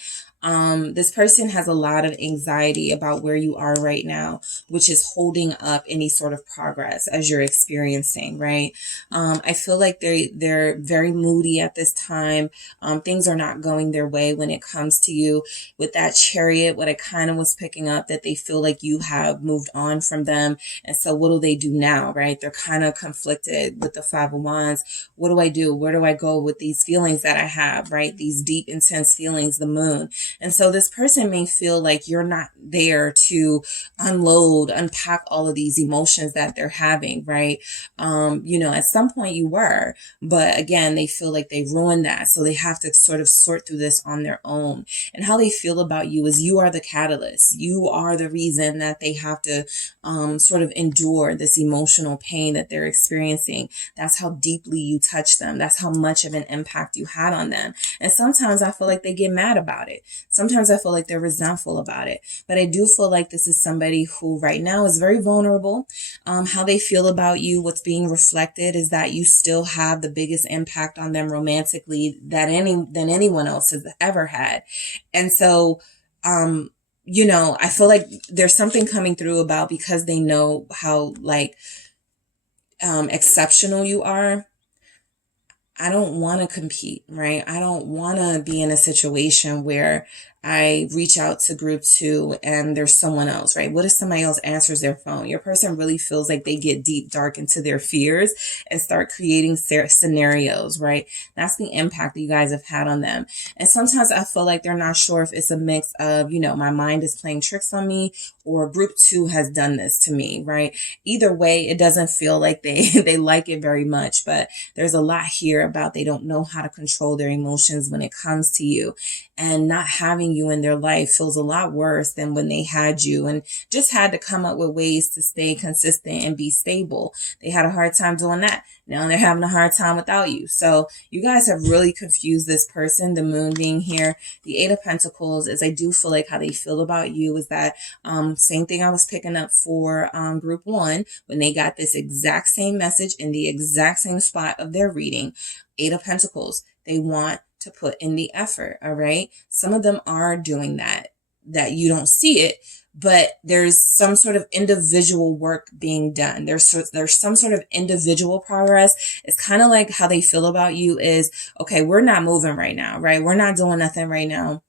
This person has a lot of anxiety about where you are right now, which is holding up any sort of progress as you're experiencing, right? I feel like they're very moody at this time. Things are not going their way when it comes to you. With that Chariot, what I kind of was picking up, that they feel like you have moved on from them. And so what do they do now, right? They're kind of conflicted with the 5 of Wands. What do I do? Where do I go with these feelings that I have, right? These deep, intense feelings, the moon. And so this person may feel like you're not there to unpack all of these emotions that they're having, right? At some point you were, but again, they feel like they ruined that. So they have to sort of sort through this on their own. And how they feel about you is you are the catalyst. You are the reason that they have to sort of endure this emotional pain that they're experiencing. That's how deeply you touch them. That's how much of an impact you had on them. And sometimes I feel like they get mad about it. Sometimes I feel like they're resentful about it, but I do feel like this is somebody who right now is very vulnerable. How they feel about you, what's being reflected is that you still have the biggest impact on them romantically than anyone else has ever had. And so, I feel like there's something coming through about, because they know how exceptional you are. I don't want to compete, right? I don't want to be in a situation where I reach out to group 2 and there's someone else, right? What if somebody else answers their phone? Your person really feels like they get deep, dark into their fears and start creating scenarios, right? That's the impact that you guys have had on them. And sometimes I feel like they're not sure if it's a mix of, my mind is playing tricks on me or group 2 has done this to me, right? Either way, it doesn't feel like they like it very much, but there's a lot here about they don't know how to control their emotions when it comes to you, and not having you in their life feels a lot worse than when they had you and just had to come up with ways to stay consistent and be stable. They had a hard time doing that. Now they're having a hard time without you. So you guys have really confused this person. The moon being here, the 8 of Pentacles, is I do feel like how they feel about you is that same thing I was picking up for group 1 when they got this exact same message in the exact same spot of their reading. 8 of Pentacles, they want to put in the effort, all right? Some of them are doing that you don't see it, but there's some sort of individual work being done. There's some sort of individual progress. It's kind of like how they feel about you is, okay, we're not moving right now, right? We're not doing nothing right now.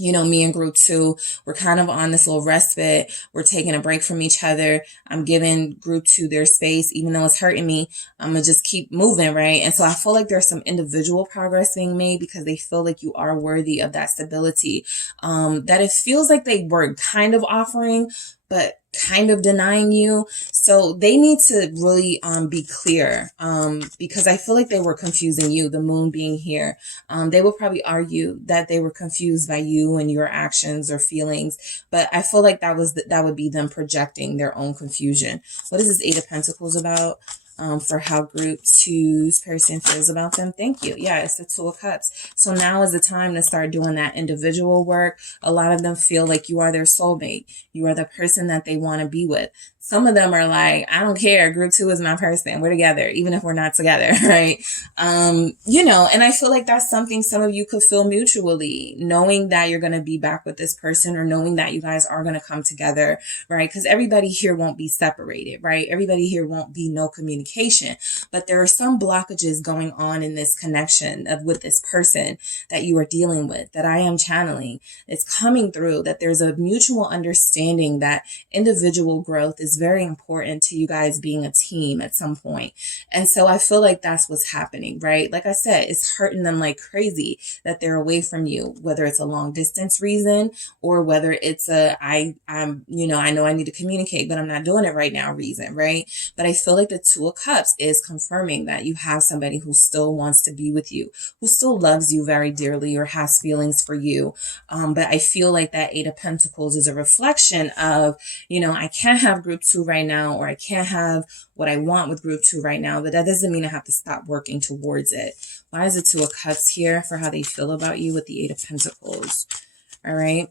Me and group 2, we're kind of on this little respite. We're taking a break from each other. I'm giving group 2 their space, even though it's hurting me. I'm going to just keep moving, right? And so I feel like there's some individual progress being made because they feel like you are worthy of that stability. That it feels like they were kind of offering, but kind of denying you. So they need to really be clear because I feel like they were confusing you, the moon being here. They will probably argue that they were confused by you and your actions or feelings, but I feel like that would be them projecting their own confusion. What is this 8 of Pentacles about? For how group 2's person feels about them. Thank you. Yeah, it's the 2 of Cups. So now is the time to start doing that individual work. A lot of them feel like you are their soulmate. You are the person that they want to be with. Some of them are like, I don't care. Group 2 is my person. We're together, even if we're not together, right? And I feel like that's something some of you could feel mutually, knowing that you're going to be back with this person or knowing that you guys are going to come together, right? Because everybody here won't be separated, right? Everybody here won't be no communication, but there are some blockages going on in this connection with this person that you are dealing with, that I am channeling. It's coming through that there's a mutual understanding that individual growth is very important to you guys being a team at some point. And so I feel like that's what's happening, right? Like I said, it's hurting them like crazy that they're away from you, whether it's a long distance reason or whether it's I know I need to communicate, but I'm not doing it right now reason, right? But I feel like the 2 of Cups is confirming that you have somebody who still wants to be with you, who still loves you very dearly or has feelings for you. But I feel like that 8 of Pentacles is a reflection of, I can't have group 2 right now, or I can't have what I want with group 2 right now, but that doesn't mean I have to stop working towards it. Why is the 2 of Cups here for how they feel about you with the 8 of Pentacles? All right.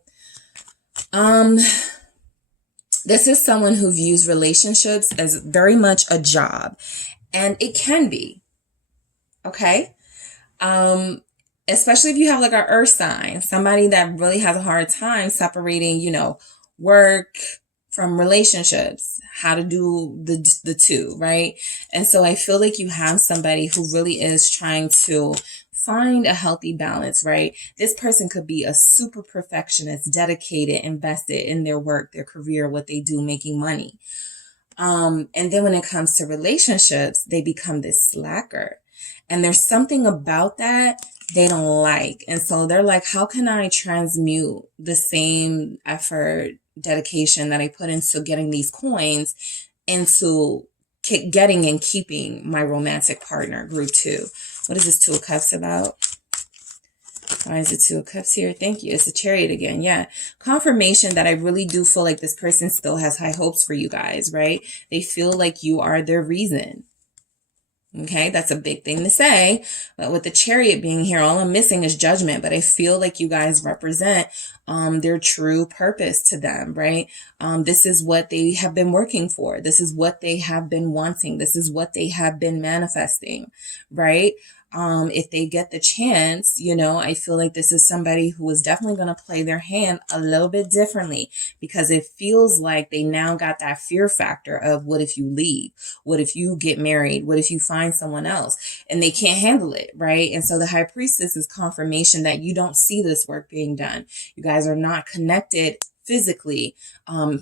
This is someone who views relationships as very much a job, and it can be, okay? Especially if you have like an earth sign, somebody that really has a hard time separating, work from relationships, how to do the two, right? And so I feel like you have somebody who really is trying to find a healthy balance, right? This person could be a super perfectionist, dedicated, invested in their work, their career, what they do, making money. And then when it comes to relationships, they become this slacker. And there's something about that they don't like. And so they're like, how can I transmute the same effort, dedication that I put into getting these coins into getting and keeping my romantic partner, group 2? What is this 2 of Cups about? Why is it 2 of Cups here? Thank you. It's the Chariot again. Yeah. Confirmation that I really do feel like this person still has high hopes for you guys, right? They feel like you are their reason. Okay, that's a big thing to say. But with the Chariot being here, all I'm missing is judgment. But I feel like you guys represent their true purpose to them, right? This is what they have been working for. This is what they have been wanting. This is what they have been manifesting, right? if they get the chance, you know, I feel like this is somebody who is definitely going to play their hand a little bit differently, because it feels like they now got that fear factor of, what if you leave? What if you get married? What if you find someone else? And they can't handle it, right? And so the High Priestess is confirmation that you don't see this work being done. You guys are not connected physically,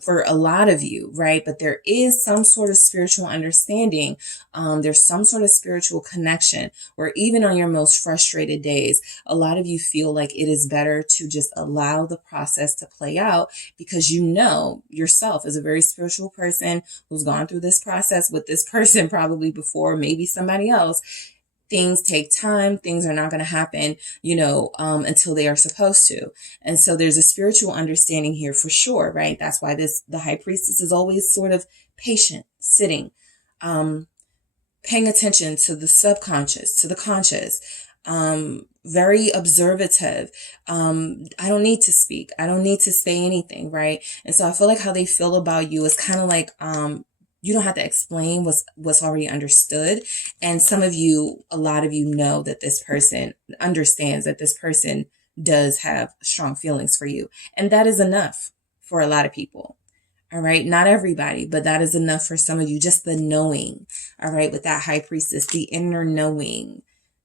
for a lot of you, right? But there is some sort of spiritual understanding. There's some sort of spiritual connection where even on your most frustrated days, a lot of you feel like it is better to just allow the process to play out, because you know yourself as a very spiritual person who's gone through this process with this person probably before, maybe somebody else. Things take time. Things are not going to happen, you know, until they are supposed to. And so there's a spiritual understanding here for sure, right? That's why the High Priestess is always sort of patient, sitting, paying attention to the subconscious, to the conscious, very observative. I don't need to speak. I don't need to say anything, right? And so I feel like how they feel about you is kind of like, you don't have to explain what's already understood. And some of you, a lot of you know that this person understands that this person does have strong feelings for you. And that is enough for a lot of people. All right. Not everybody, but that is enough for some of you. Just the knowing. All right. With that High Priestess, the inner knowing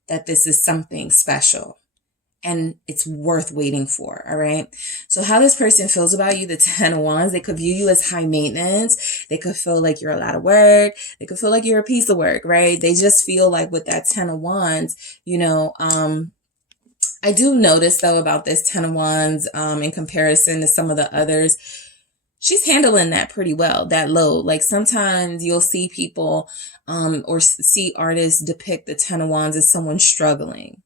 that this is something special. And it's worth waiting for. All right. So how this person feels about you, the 10 of Wands, they could view you as high maintenance. They could feel like you're a lot of work. They could feel like you're a piece of work, right? They just feel like with that 10 of Wands, you know, I do notice though about this 10 of Wands, in comparison to some of the others, she's handling that pretty well, that load. Like sometimes you'll see people, or see artists depict the 10 of Wands as someone struggling.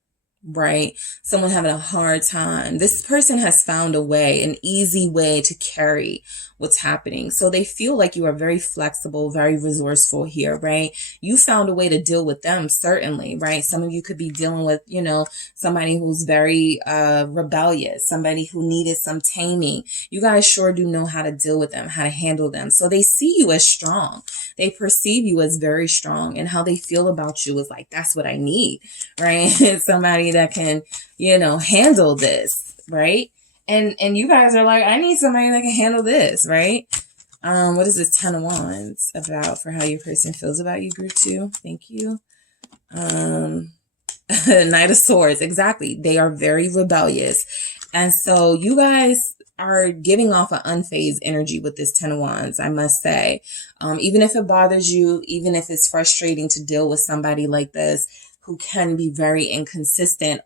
Right? Someone having a hard time. This person has found a way, an easy way to carry what's happening. So they feel like you are very flexible, very resourceful here, right? You found a way to deal with them, certainly, right? Some of you could be dealing with, you know, somebody who's very rebellious, somebody who needed some taming. You guys sure do know how to deal with them, how to handle them. So they see you as strong. They perceive you as very strong, and how they feel about you is like, that's what I need, right? Somebody that can, you know, handle this, right? And you guys are like, I need somebody that can handle this, right? What is this 10 of Wands about for how your person feels about you, group 2? Thank you. Knight of Swords, exactly. They are very rebellious. And so you guys are giving off an unfazed energy with this 10 of Wands, I must say. Even if it bothers you, even if it's frustrating to deal with somebody like this who can be very inconsistent,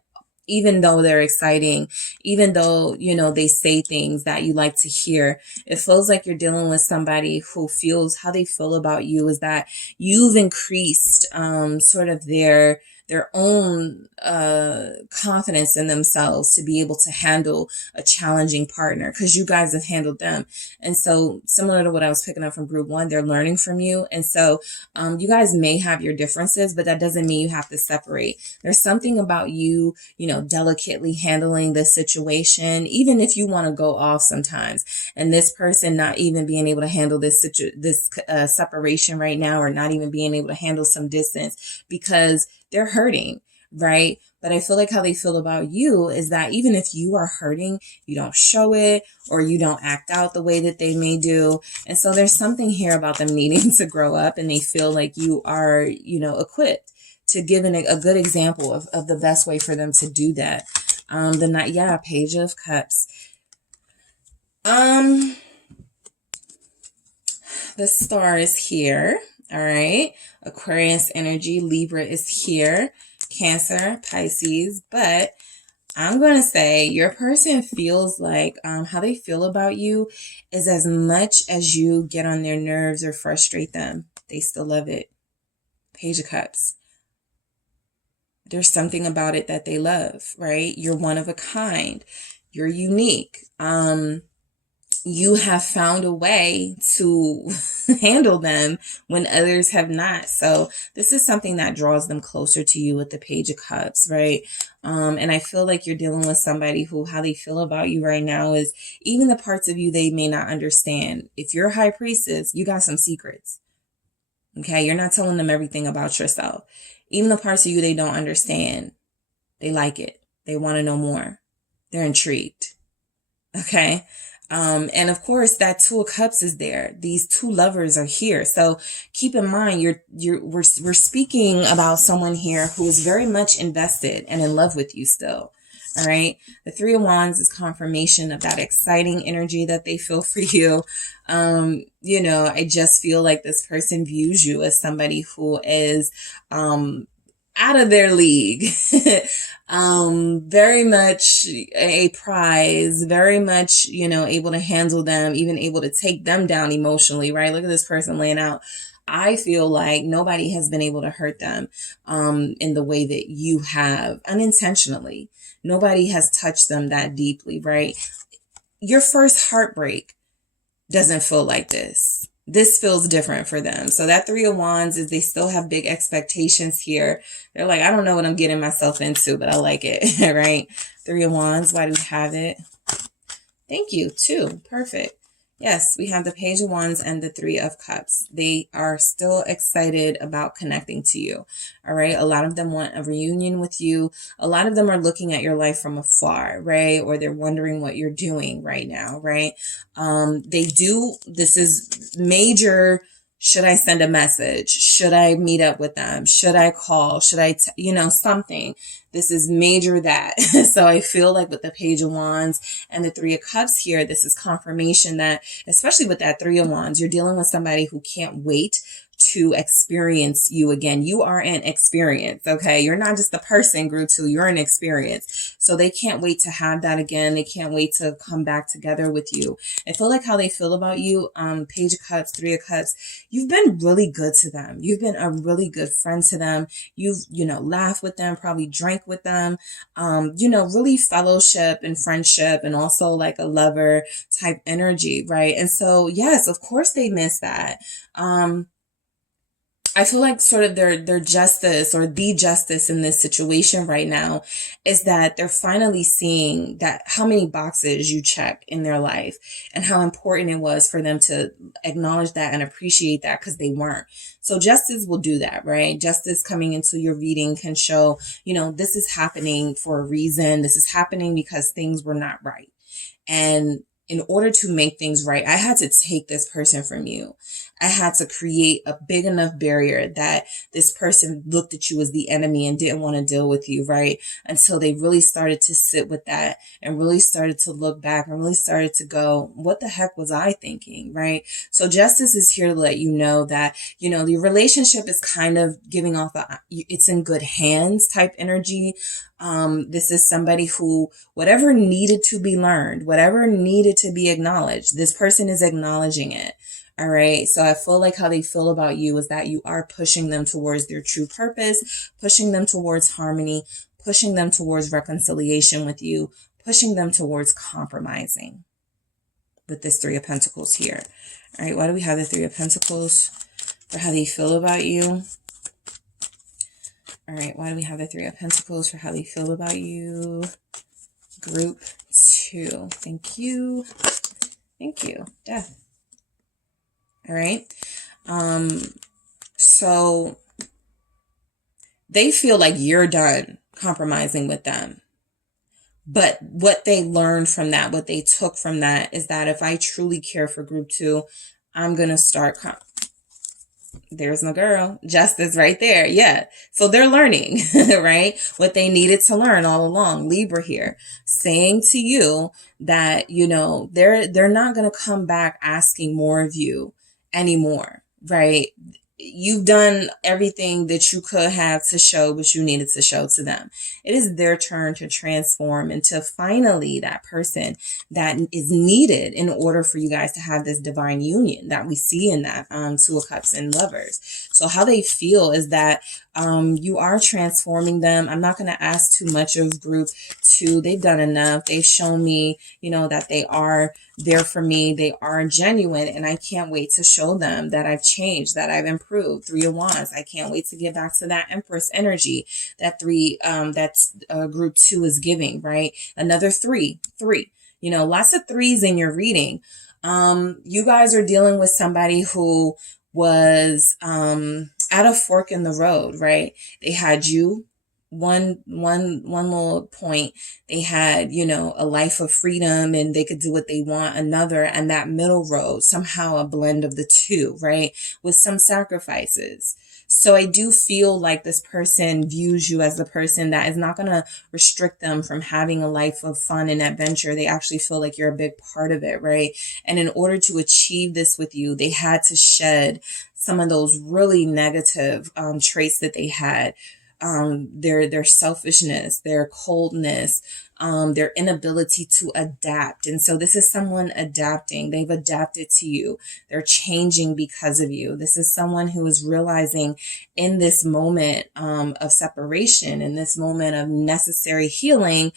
even though they're exciting, even though, you know, they say things that you like to hear, it feels like you're dealing with somebody who feels, how they feel about you is that you've increased sort of their own confidence in themselves to be able to handle a challenging partner, because you guys have handled them. And so similar to what I was picking up from group 1, they're learning from you. And so you guys may have your differences, but that doesn't mean you have to separate. There's something about you, you know, delicately handling the situation, even if you want to go off sometimes, and this person not even being able to handle this separation right now, or not even being able to handle some distance because they're hurting, right? But I feel like how they feel about you is that even if you are hurting, you don't show it, or you don't act out the way that they may do. And so there's something here about them needing to grow up, and they feel like you are, you know, equipped to give a good example of the best way for them to do that. Page of Cups. The Star is here. All right. Aquarius energy. Libra is here. Cancer, Pisces. But I'm going to say your person feels like how they feel about you is, as much as you get on their nerves or frustrate them, they still love it. Page of Cups. There's something about it that they love, right? You're one of a kind. You're unique. You have found a way to handle them when others have not. So this is something that draws them closer to you with the Page of Cups, right? And I feel like you're dealing with somebody who, how they feel about you right now is even the parts of you they may not understand. If you're a High Priestess, you got some secrets. Okay, you're not telling them everything about yourself. Even the parts of you they don't understand, they like it. They want to know more. They're intrigued. Okay. And of course that Two of Cups is there. These two lovers are here. So keep in mind, we're speaking about someone here who is very much invested and in love with you still. All right. The Three of Wands is confirmation of that exciting energy that they feel for you. You know, I just feel like this person views you as somebody who is, out of their league. Very much a prize, very much, you know, able to handle them, even able to take them down emotionally, right? Look at this person laying out. I feel like nobody has been able to hurt them, in the way that you have unintentionally. Nobody has touched them that deeply, right? Your first heartbreak doesn't feel like this. This feels different for them. So that Three of Wands is they still have big expectations here. They're like, I don't know what I'm getting myself into, but I like it, right? Three of Wands, why do we have it? Thank you, 2. Perfect. Yes, we have the Page of Wands and the Three of Cups. They are still excited about connecting to you. All right. A lot of them want a reunion with you. A lot of them are looking at your life from afar, right? Or they're wondering what you're doing right now, right? This is major. Should I send a message? Should I meet up with them? Should I call? Should I, something? This is major that. So I feel like with the Page of Wands and the Three of Cups here, this is confirmation that, especially with that Three of Wands, you're dealing with somebody who can't wait to experience you again. You are an experience, okay? You're not just a person, group 2, you're an experience. So they can't wait to have that again. They can't wait to come back together with you. I feel like how they feel about you, Page of Cups, Three of Cups, you've been really good to them. You've been a really good friend to them. You've, laughed with them, probably drank with them, really fellowship and friendship and also like a lover type energy, right? And so, yes, of course they miss that. I feel like sort of their justice or the justice in this situation right now is that they're finally seeing that how many boxes you check in their life and how important it was for them to acknowledge that and appreciate that because they weren't. So justice will do that, right? Justice coming into your reading can show, this is happening for a reason. This is happening because things were not right. And in order to make things right, I had to take this person from you. I had to create a big enough barrier that this person looked at you as the enemy and didn't want to deal with you, right? Until they really started to sit with that and really started to look back and really started to go, what the heck was I thinking, right? So justice is here to let you know that, the relationship is kind of giving off it's in good hands type energy. This is somebody who, whatever needed to be learned, whatever needed to be acknowledged, this person is acknowledging it. All right. So I feel like how they feel about you is that you are pushing them towards their true purpose, pushing them towards harmony, pushing them towards reconciliation with you, pushing them towards compromising with this Three of Pentacles here. All right. Why do we have the Three of Pentacles for how they feel about you? All right. Why do we have the Three of Pentacles for how they feel about you? Group 2. Thank you. Thank you. Death. All right. So they feel like you're done compromising with them. But what they learned from that, what they took from that is that if I truly care for group 2, I'm going to start. There's my girl. Justice right there. Yeah. So they're learning, right? What they needed to learn all along. Libra here saying to you that, they're not going to come back asking more of you anymore, right? You've done everything that you could have to show what you needed to show to them. It is their turn to transform into finally that person that is needed in order for you guys to have this divine union that we see in that Two of Cups and Lovers. So how they feel is that you are transforming them. I'm not going to ask too much of group 2. They've done enough. They've shown me, that they are there for me. They are genuine. And I can't wait to show them that I've changed, that I've improved. Three of Wands. I can't wait to get back to that Empress energy that group 2 is giving, right? Another 3. Lots of 3s in your reading. You guys are dealing with somebody who was at a fork in the road, right? They had you one little point. They had, you know, a life of freedom and they could do what they want. Another, and that middle road, somehow a blend of the two, right? With some sacrifices. So I do feel like this person views you as the person that is not going to restrict them from having a life of fun and adventure. They actually feel like you're a big part of it, right? And in order to achieve this with you, they had to shed some of those really negative traits that they had. Their selfishness, their coldness, their inability to adapt. And so this is someone adapting. They've adapted to you. They're changing because of you. This is someone who is realizing in this moment of separation, in this moment of necessary healing,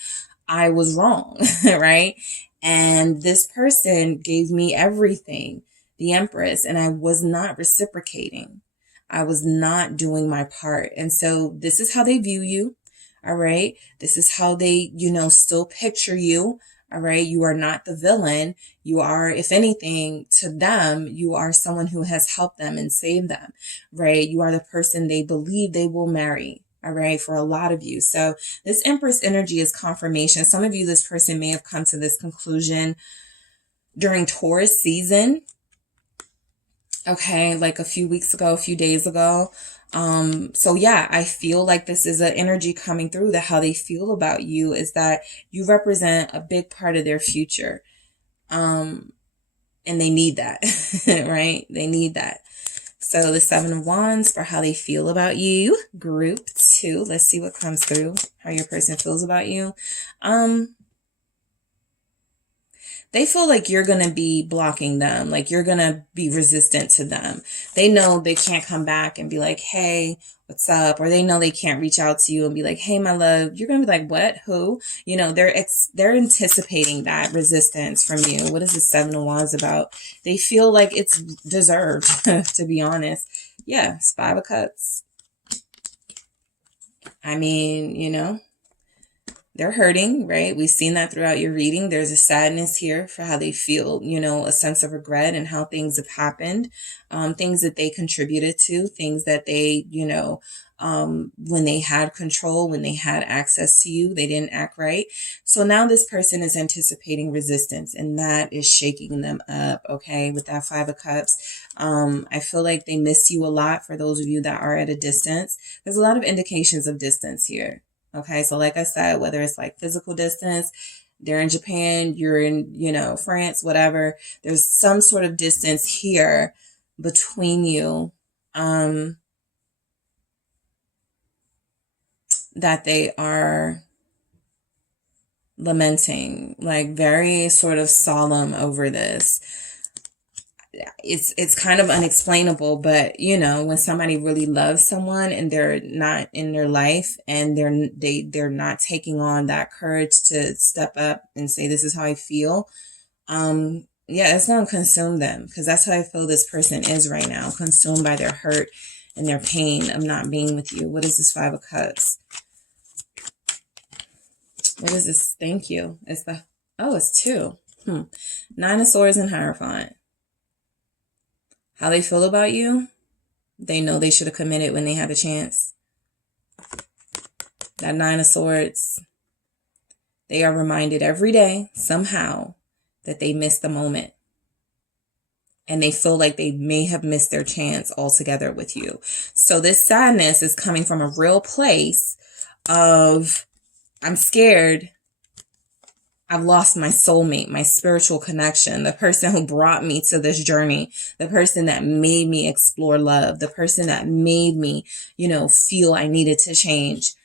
I was wrong, right? And this person gave me everything, the Empress, and I was not reciprocating. I was not doing my part. And so this is how they view you. All right. This is how they, you know, still picture you. All right. You are not the villain. You are, if anything, to them, you are someone who has helped them and saved them. Right. You are the person they believe they will marry. All right. For a lot of you. So this Empress energy is confirmation. Some of you, this person may have come to this conclusion during Taurus season. Okay, like a few weeks ago, a few days ago. So yeah, I feel like this is an energy coming through that how they feel about you is that you represent a big part of their future. And they need that, right? They need that. So the 7 of Wands for how they feel about you. Group 2. Let's see what comes through, how your person feels about you. They feel like you're going to be blocking them, like you're going to be resistant to them. They know they can't come back and be like, hey, what's up? Or they know they can't reach out to you and be like, hey, my love. You're going to be like, what? Who? You know, they're anticipating that resistance from you. What is the 7 of Wands about? They feel like it's deserved, to be honest. Yeah, it's 5 of Cups. I mean, you know. They're hurting, right? We've seen that throughout your reading. There's a sadness here for how they feel, you know, a sense of regret and how things have happened, things that they contributed to, things that they, you know, when they had control, when they had access to you, they didn't act right. So now this person is anticipating resistance and that is shaking them up, okay, with that 5 of Cups. I feel like they miss you a lot for those of you that are at a distance. There's a lot of indications of distance here. Okay, so like I said, whether it's like physical distance, they're in Japan, you're in, you know, France, whatever, there's some sort of distance here between you that they are lamenting, like very sort of solemn over this. It's kind of unexplainable, but you know, when somebody really loves someone and they're not in their life and they're not taking on that courage to step up and say, this is how I feel. Yeah, it's going to consume them because that's how I feel this person is right now, consumed by their hurt and their pain of not being with you. What is this 5 of Cups? What is this? Thank you. It's the, oh, it's 2. 9 of Swords and Hierophant. How they feel about you, they know they should have committed when they had a chance. That 9 of Swords, they are reminded every day, somehow, that they missed the moment. And they feel like they may have missed their chance altogether with you. So this sadness is coming from a real place of, I'm scared. I've lost my soulmate, my spiritual connection, the person who brought me to this journey, the person that made me explore love, the person that made me, you know, feel I needed to change.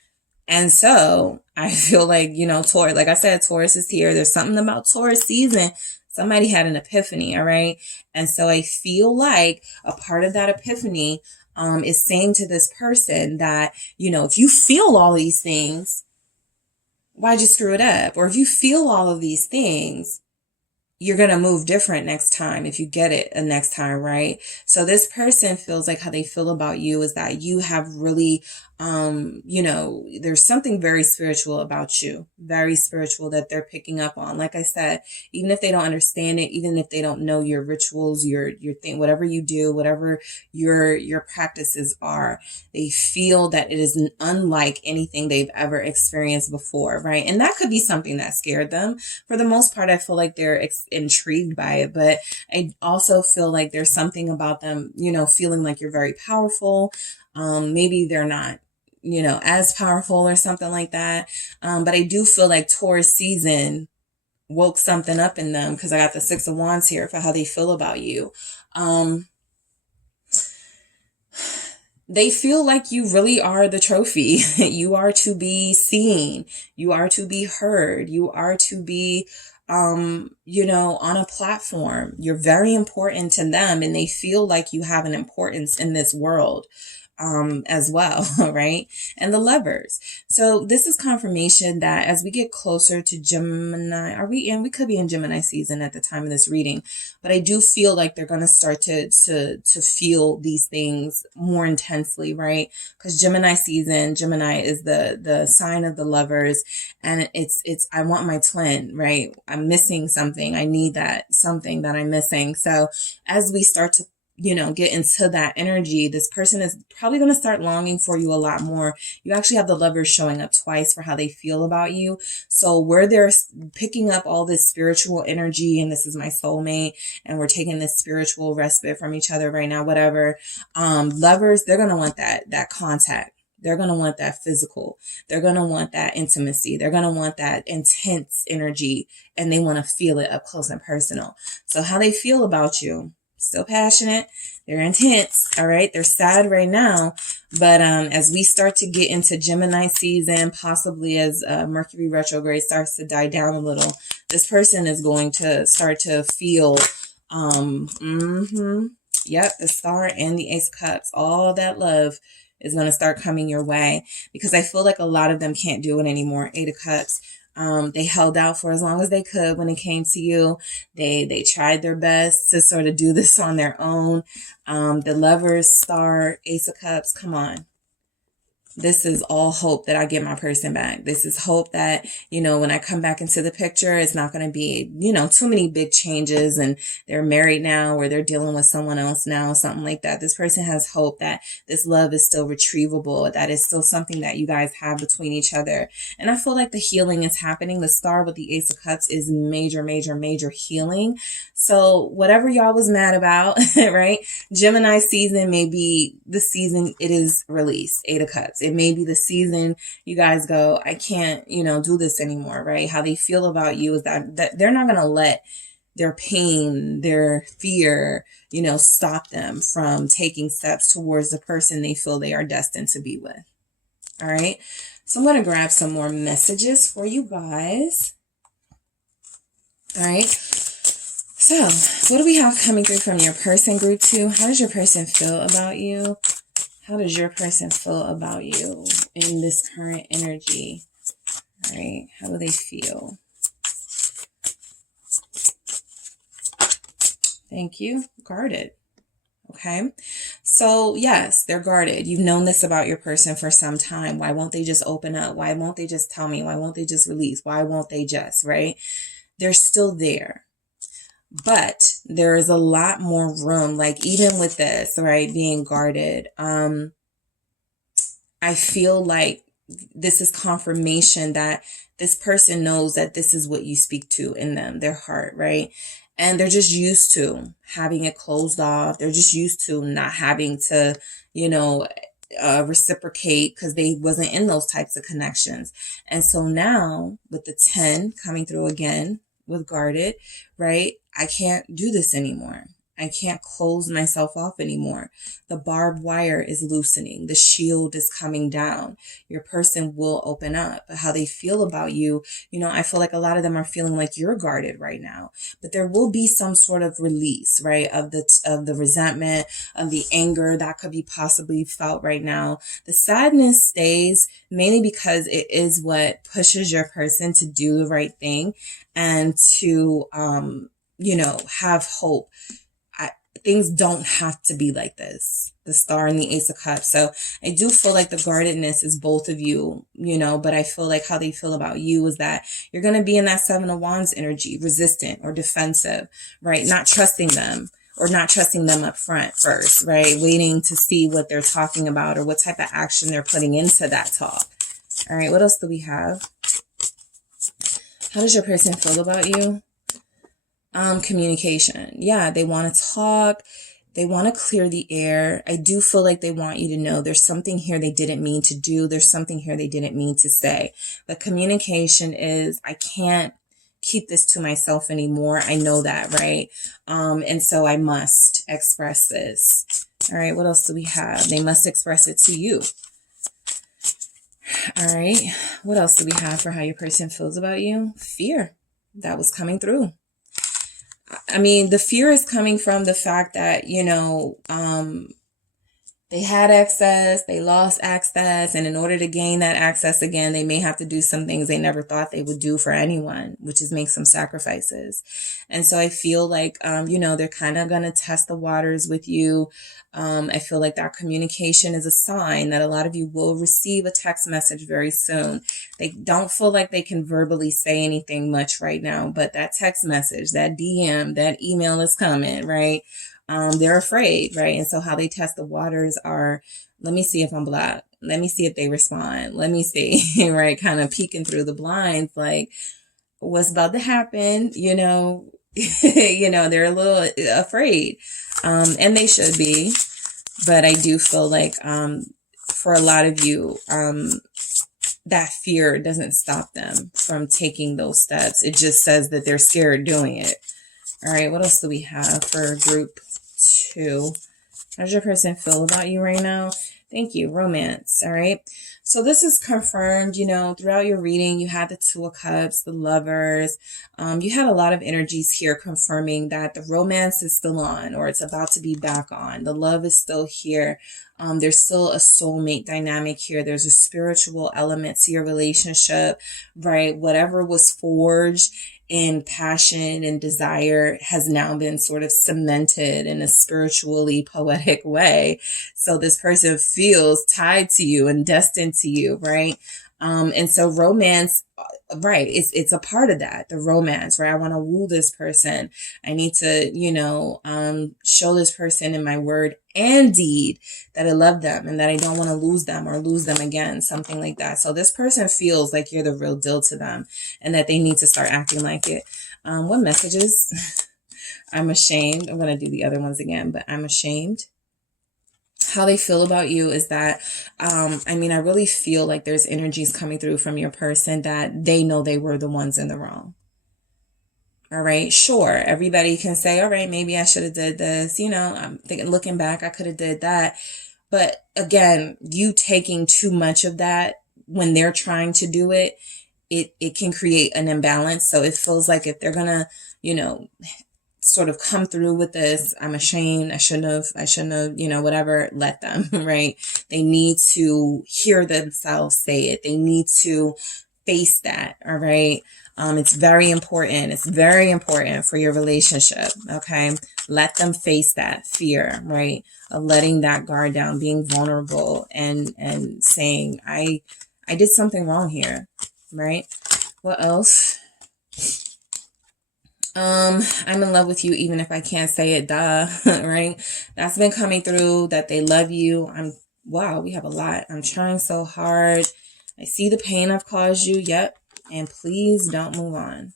And so I feel like, you know, Taurus, like I said, Taurus is here. There's something about Taurus season. Somebody had an epiphany, all right? And so I feel like a part of that epiphany is saying to this person that, you know, if you feel all these things, why'd you screw it up? Or if you feel all of these things, you're going to move different next time if you get it a next time, right? So this person feels like how they feel about you is that you have really, there's something very spiritual about you, very spiritual that they're picking up on. Like I said, even if they don't understand it, even if they don't know your rituals, your thing, whatever you do, whatever your practices are, they feel that it is unlike anything they've ever experienced before, right? And that could be something that scared them. For the most part, I feel like they're intrigued by it, but I also feel like there's something about them, feeling like you're very powerful. Maybe they're not, as powerful or something like that. But I do feel like Taurus season woke something up in them, because I got the Six of Wands here for how they feel about you. They feel like you really are the trophy. You are to be seen. You are to be heard. You are to be, on a platform. You're very important to them, and they feel like you have an importance in this world. As well, right? And the Lovers. So this is confirmation that as we get closer to Gemini, we could be in Gemini season at the time of this reading, but I do feel like they're going to start to feel these things more intensely, right? Because Gemini season, Gemini is the sign of the Lovers, and it's I want my twin, right? I'm missing something. I need that something that I'm missing. So as we start to get into that energy, this person is probably going to start longing for you a lot more. You actually have the Lovers showing up twice for how they feel about you. So where they're picking up all this spiritual energy, and this is my soulmate, and we're taking this spiritual respite from each other right now, whatever. Lovers, they're going to want that contact. They're going to want that physical. They're going to want that intimacy. They're going to want that intense energy, and they want to feel it up close and personal. So how they feel about you: still passionate, they're intense, all right? They're sad right now, but as we start to get into Gemini season, possibly as Mercury retrograde starts to die down a little, this person is going to start to feel, the Star and the Ace of Cups, all that love is going to start coming your way, because I feel like a lot of them can't do it anymore. Eight of Cups. They held out for as long as they could when it came to you. They tried their best to sort of do this on their own. The Lovers, Star, Ace of Cups, come on. This is all hope that I get my person back. This is hope that, when I come back into the picture, it's not going to be, too many big changes and they're married now or they're dealing with someone else now, something like that. This person has hope that this love is still retrievable, that is still something that you guys have between each other. And I feel like the healing is happening. The Star with the Ace of Cups is major, major, major healing. So whatever y'all was mad about, right? Gemini season may be the season it is released. Eight of Cups. It may be the season you guys go, I can't, do this anymore, right? How they feel about you is that they're not going to let their pain, their fear, stop them from taking steps towards the person they feel they are destined to be with. All right. So I'm going to grab some more messages for you guys. All right. So what do we have coming through from your person, group 2? How does your person feel about you? How does your person feel about you in this current energy? All right. How do they feel? Thank you. Guarded. Okay. So yes, they're guarded. You've known this about your person for some time. Why won't they just open up? Why won't they just tell me? Why won't they just release? Why won't they just, right? They're still there. But there is a lot more room, like even with this, right, being guarded. I feel like this is confirmation that this person knows that this is what you speak to in them, their heart, right? And they're just used to having it closed off. They're just used to not having to, reciprocate because they wasn't in those types of connections. And so now with the 10 coming through again with guarded, right? I can't do this anymore. I can't close myself off anymore. The barbed wire is loosening. The shield is coming down. Your person will open up. But how they feel about you, I feel like a lot of them are feeling like you're guarded right now. But there will be some sort of release, right, of the resentment, of the anger that could be possibly felt right now. The sadness stays mainly because it is what pushes your person to do the right thing and to you know, have hope. Things don't have to be like this. The Star and the Ace of Cups. So I do feel like the guardedness is both of you, you know, but I feel like how they feel about you is that you're going to be in that Seven of Wands energy, resistant or defensive, right? Not trusting them, or not trusting them up front first, right? Waiting to see what they're talking about or what type of action they're putting into that talk. All right, what else do we have? How does your person feel about you? Communication. Yeah, they want to talk. They want to clear the air. I do feel like they want you to know there's something here they didn't mean to do. There's something here they didn't mean to say. But communication is, I can't keep this to myself anymore. I know that, right? And so I must express this. All right, what else do we have? They must express it to you. All right, what else do we have for how your person feels about you? Fear. That was coming through. I mean, the fear is coming from the fact that, you know, they had access, they lost access, and in order to gain that access again, they may have to do some things they never thought they would do for anyone, which is make some sacrifices. And so I feel like, you know, they're kind of going to test the waters with you. I feel like that communication is a sign that a lot of you will receive a text message very soon. They don't feel like they can verbally say anything much right now, but that text message, that DM, that email is coming, right? They're afraid, right? And so how they test the waters are, let me see if I'm blocked. Let me see if they respond. Let me see, right? Kind of peeking through the blinds, like what's about to happen, you know, you know, they're a little afraid. And they should be, but I do feel like, for a lot of you, that fear doesn't stop them from taking those steps. It just says that they're scared doing it. All right, what else do we have for group 2? How does your person feel about you right now? Thank you. Romance. All right. So this is confirmed, you know, throughout your reading, you had the Two of Cups, the Lovers. You had a lot of energies here confirming that the romance is still on, or it's about to be back on. The love is still here. There's still a soulmate dynamic here. There's a spiritual element to your relationship, right? Whatever was forged in passion and desire has now been sort of cemented in a spiritually poetic way. So this person feels tied to you and destined to you, right? And so romance, right, it's a part of that, the romance, right? I want to woo this person. I need to, you know, show this person in my word and deed that I love them and that I don't want to lose them or lose them again, something like that. So this person feels like you're the real deal to them and that they need to start acting like it. What messages? I'm ashamed. I'm going to do the other ones again, but I'm ashamed. How they feel about you is that, I mean, I really feel like there's energies coming through from your person that they know they were the ones in the wrong. All right. Sure. Everybody can say, all right, maybe I should have did this. You know, I'm thinking, looking back, I could have did that. But again, you taking too much of that when they're trying to do it, it can create an imbalance. So it feels like if they're going to, you know, sort of come through with this, I'm ashamed, I shouldn't have, you know, whatever, let them, right? They need to hear themselves say it. They need to face that, all right? It's very important. It's very important for your relationship, okay? Let them face that fear, right? Of letting that guard down, being vulnerable and saying, I did something wrong here, right? What else? I'm in love with you, even if I can't say it, duh, right? That's been coming through, that they love you. Wow, we have a lot. I'm trying so hard. I see the pain I've caused you. Yep. And please don't move on.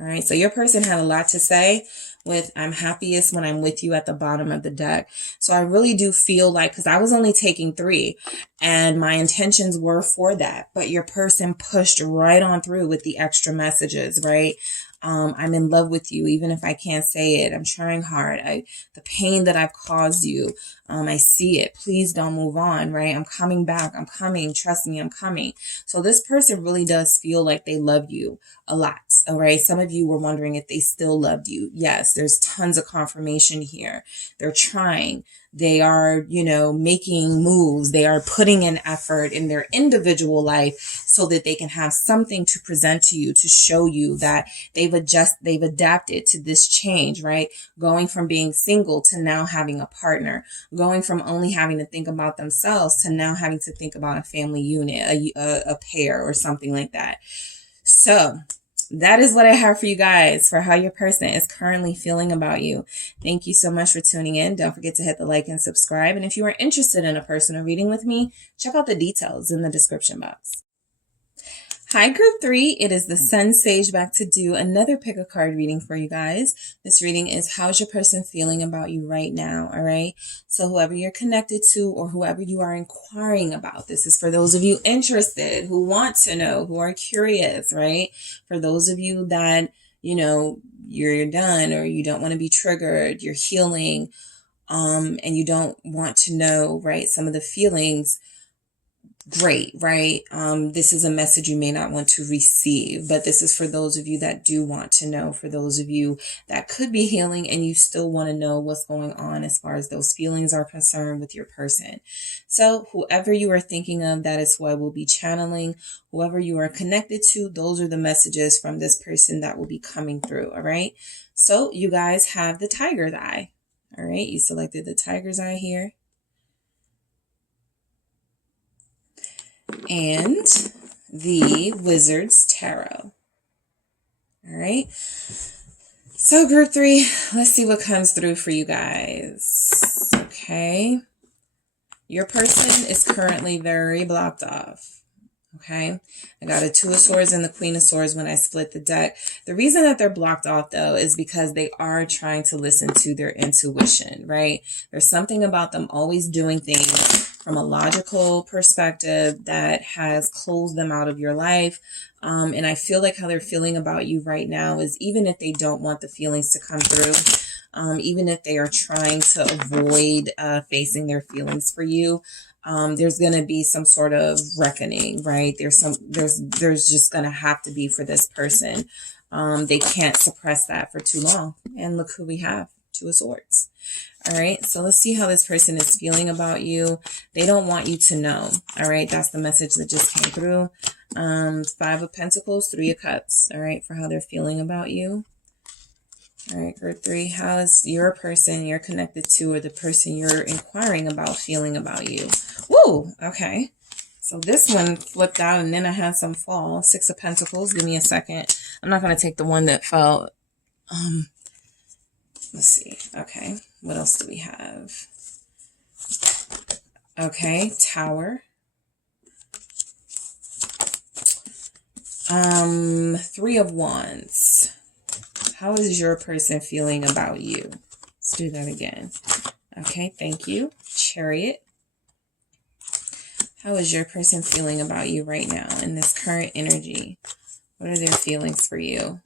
All right. So your person had a lot to say with, I'm happiest when I'm with you at the bottom of the deck. So I really do feel like, because I was only taking 3 and my intentions were for that, but your person pushed right on through with the extra messages, right? I'm in love with you, even if I can't say it. I'm trying hard. The pain that I've caused you, I see it. Please don't move on, right? I'm coming back. I'm coming. Trust me, I'm coming. So this person really does feel like they love you a lot. All right. Some of you were wondering if they still loved you. Yes, there's tons of confirmation here. They're trying. They are, you know, making moves. They are putting in effort in their individual life so that they can have something to present to you, to show you that they they've adapted to this change, right? Going from being single to now having a partner, going from only having to think about themselves to now having to think about a family unit, a pair or something like that. So that is what I have for you guys for how your person is currently feeling about you. Thank you so much for tuning in. Don't forget to hit the like and subscribe. And if you are interested in a personal reading with me, check out the details in the description box. Hi, Group 3. It is the SunSage back to do another pick a card reading for you guys. This reading is how's your person feeling about you right now, all right? So whoever you're connected to or whoever you are inquiring about, this is for those of you interested, who want to know, who are curious, right? For those of you that, you know, you're done or you don't want to be triggered, you're healing, and you don't want to know, right, some of the feelings. Great, right? This is a message you may not want to receive, but this is for those of you that do want to know, for those of you that could be healing and you still want to know what's going on as far as those feelings are concerned with your person. So whoever you are thinking of, that is who I will be channeling. Whoever you are connected to, those are the messages from this person that will be coming through, all right? So you guys have the tiger's eye, all right? You selected the tiger's eye here. And the Wizard's Tarot. All right. So Group 3, let's see what comes through for you guys. Okay. Your person is currently very blocked off. Okay. I got a Two of Swords and the Queen of Swords when I split the deck. The reason that they're blocked off, though, is because they are trying to listen to their intuition, right? There's something about them always doing things from a logical perspective that has closed them out of your life. And I feel like how they're feeling about you right now is, even if they don't want the feelings to come through, even if they are trying to avoid facing their feelings for you, there's going to be some sort of reckoning, right? There's just going to have to be for this person. They can't suppress that for too long. And look who we have, Two of Swords. All right, so let's see how this person is feeling about you. They don't want you to know. All right, that's the message that just came through. Five of Pentacles, Three of Cups. All right, for how they're feeling about you. All right, Group 3, how is your person you're connected to or the person you're inquiring about feeling about you? Woo, okay. So this one flipped out and then I had some fall. Six of Pentacles. Give me a second. I'm not going to take the one that fell. Let's see. Okay. What else do we have? Okay. Tower. Three of Wands. How is your person feeling about you? Let's do that again. Okay. Thank you. Chariot. How is your person feeling about you right now in this current energy? What are their feelings for you?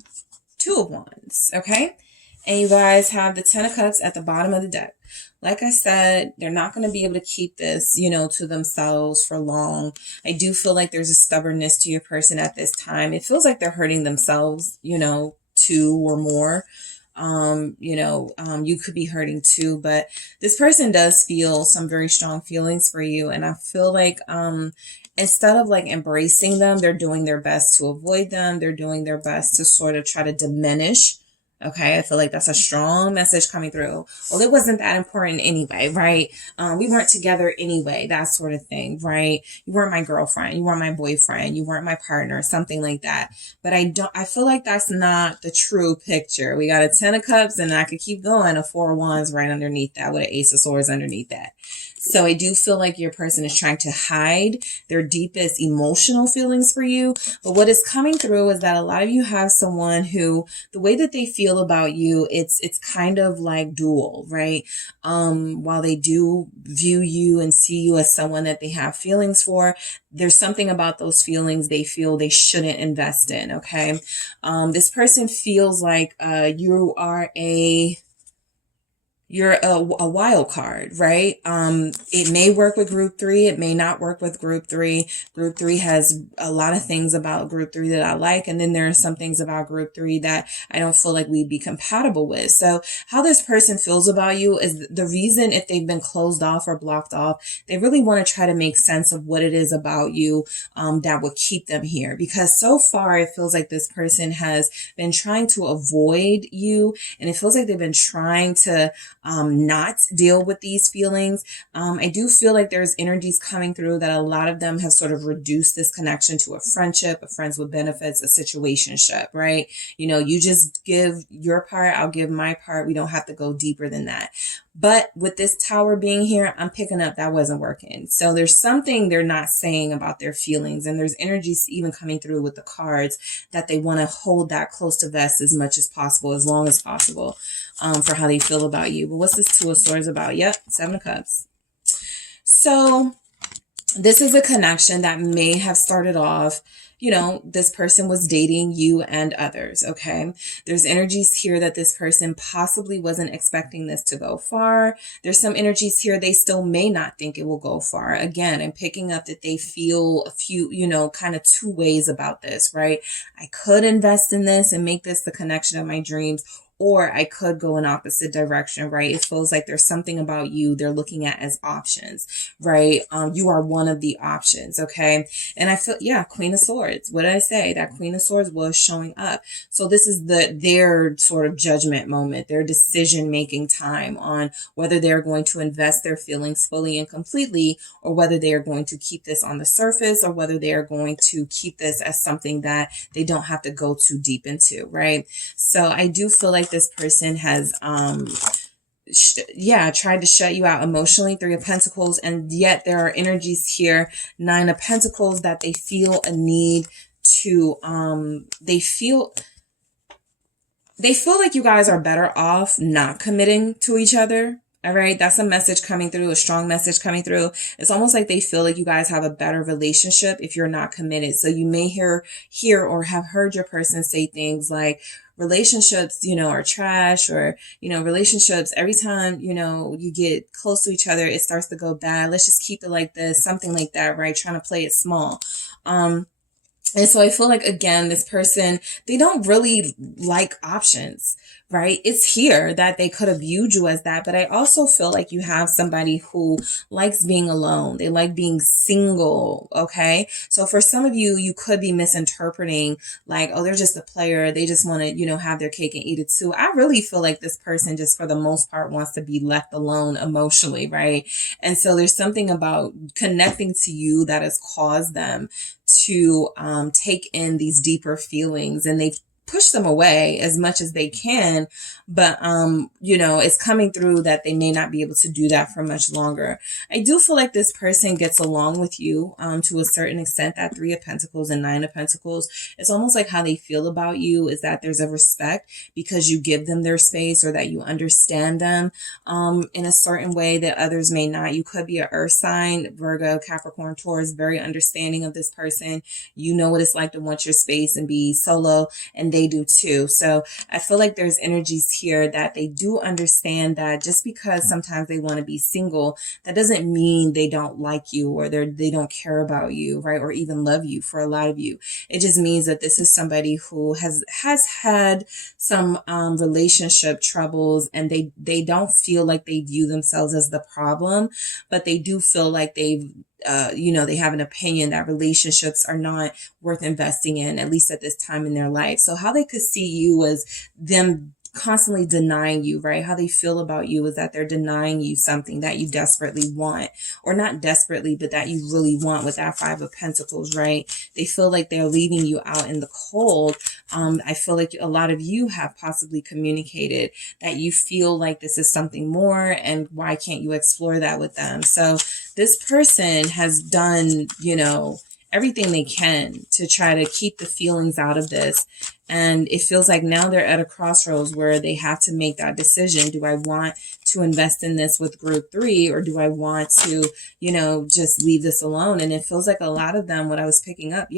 Two of Wands. Okay. And you guys have the Ten of Cups at the bottom of the deck. Like I said, they're not going to be able to keep this, you know, to themselves for long. I do feel like there's a stubbornness to your person at this time. It feels like they're hurting themselves, you know, two or more. You could be hurting too, but this person does feel some very strong feelings for you. And I feel like, instead of like embracing them, they're doing their best to avoid them. They're doing their best to sort of try to diminish. Okay, I feel like that's a strong message coming through. Well, it wasn't that important anyway, right? We weren't together anyway, that sort of thing, right? You weren't my girlfriend, you weren't my boyfriend, you weren't my partner, something like that. But I feel like that's not the true picture. We got a Ten of Cups and I could keep going, a Four of Wands right underneath that with an Ace of Swords underneath that. So I do feel like your person is trying to hide their deepest emotional feelings for you. But what is coming through is that a lot of you have someone who, the way that they feel about you, it's kind of like dual, right? While they do view you and see you as someone that they have feelings for, there's something about those feelings they feel they shouldn't invest in, okay? This person feels like you are a you're a wild card, right? It may work with group 3. It may not work with group 3. Group 3 has a lot of things about group 3 that I like. And then there are some things about group 3 that I don't feel like we'd be compatible with. So how this person feels about you is the reason, if they've been closed off or blocked off, they really want to try to make sense of what it is about you that would keep them here. Because so far it feels like this person has been trying to avoid you, and it feels like they've been trying to not deal with these feelings. I do feel like there's energies coming through that a lot of them have sort of reduced this connection to a friendship, a friends with benefits, a situationship, right? You know, you just give your part, I'll give my part. We don't have to go deeper than that. But with this Tower being here, I'm picking up that wasn't working. So there's something they're not saying about their feelings, and there's energies even coming through with the cards that they want to hold that close to vest as much as possible, as long as possible, for how they feel about you. But what's this Two of Swords about? Yep, Seven of Cups. So this is a connection that may have started off, you know, this person was dating you and others, okay? There's energies here that this person possibly wasn't expecting this to go far. There's some energies here they still may not think it will go far. Again, I'm picking up that they feel a few, you know, kind of two ways about this, right? I could invest in this and make this the connection of my dreams, or I could go in opposite direction, right? It feels like there's something about you they're looking at as options, right? You are one of the options, okay? And I feel, yeah, Queen of Swords. What did I say? That Queen of Swords was showing up. So this is their sort of judgment moment, their decision-making time on whether they're going to invest their feelings fully and completely, or whether they are going to keep this on the surface, or whether they are going to keep this as something that they don't have to go too deep into, right? So I do feel like this person has tried to shut you out emotionally, Three of Pentacles, and yet there are energies here, Nine of Pentacles, that they feel a need to they feel like you guys are better off not committing to each other. All right, that's a message coming through, a strong message coming through. It's almost like they feel like you guys have a better relationship if you're not committed. So you may hear or have heard your person say things like, relationships, you know, are trash, or, you know, relationships, every time, you know, you get close to each other, it starts to go bad. Let's just keep it like this, something like that, right? Trying to play it small. And so I feel like, again, this person, they don't really like options, right? It's here that they could have viewed you as that. But I also feel like you have somebody who likes being alone. They like being single, okay? So for some of you, you could be misinterpreting like, oh, they're just a player. They just want to, you know, have their cake and eat it too. I really feel like this person just for the most part wants to be left alone emotionally, right? And so there's something about connecting to you that has caused them to take in these deeper feelings, and they've push them away as much as they can. But, you know, it's coming through that they may not be able to do that for much longer. I do feel like this person gets along with you to a certain extent. That Three of Pentacles and Nine of Pentacles, it's almost like how they feel about you is that there's a respect because you give them their space, or that you understand them in a certain way that others may not. You could be an earth sign, Virgo, Capricorn, Taurus, very understanding of this person. You know what it's like to want your space and be solo, and they do too. So I feel like there's energies here that they do understand that just because sometimes they want to be single, that doesn't mean they don't like you, or they don't care about you, right? Or even love you. For a lot of you, it just means that this is somebody who has had some relationship troubles, and they don't feel like they view themselves as the problem, but they do feel like they've you know, they have an opinion that relationships are not worth investing in, at least at this time in their life. So how they could see you as them constantly denying you, right? How they feel about you is that they're denying you something that you desperately want, or not desperately, but that you really want with that Five of Pentacles, right? They feel like they're leaving you out in the cold. I feel like a lot of you have possibly communicated that you feel like this is something more, and why can't you explore that with them? So this person has done, you know, everything they can to try to keep the feelings out of this. And it feels like now they're at a crossroads where they have to make that decision. Do I want to invest in this with group 3, or do I want to, just leave this alone? And it feels like a lot of them, what I was picking up,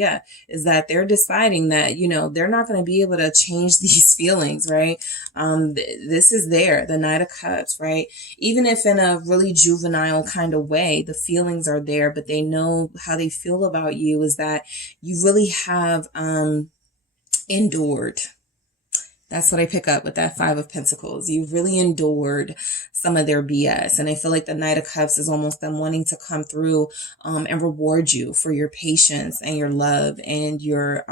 is that they're deciding that, they're not going to be able to change these feelings, right? This is the Knight of Cups, right? Even if in a really juvenile kind of way, the feelings are there, but they know how they feel about you is that you really have, endured. That's what I pick up with that 5 of Pentacles. You really endured some of their BS. And I feel like the Knight of Cups is almost them wanting to come through and reward you for your patience and your love and your,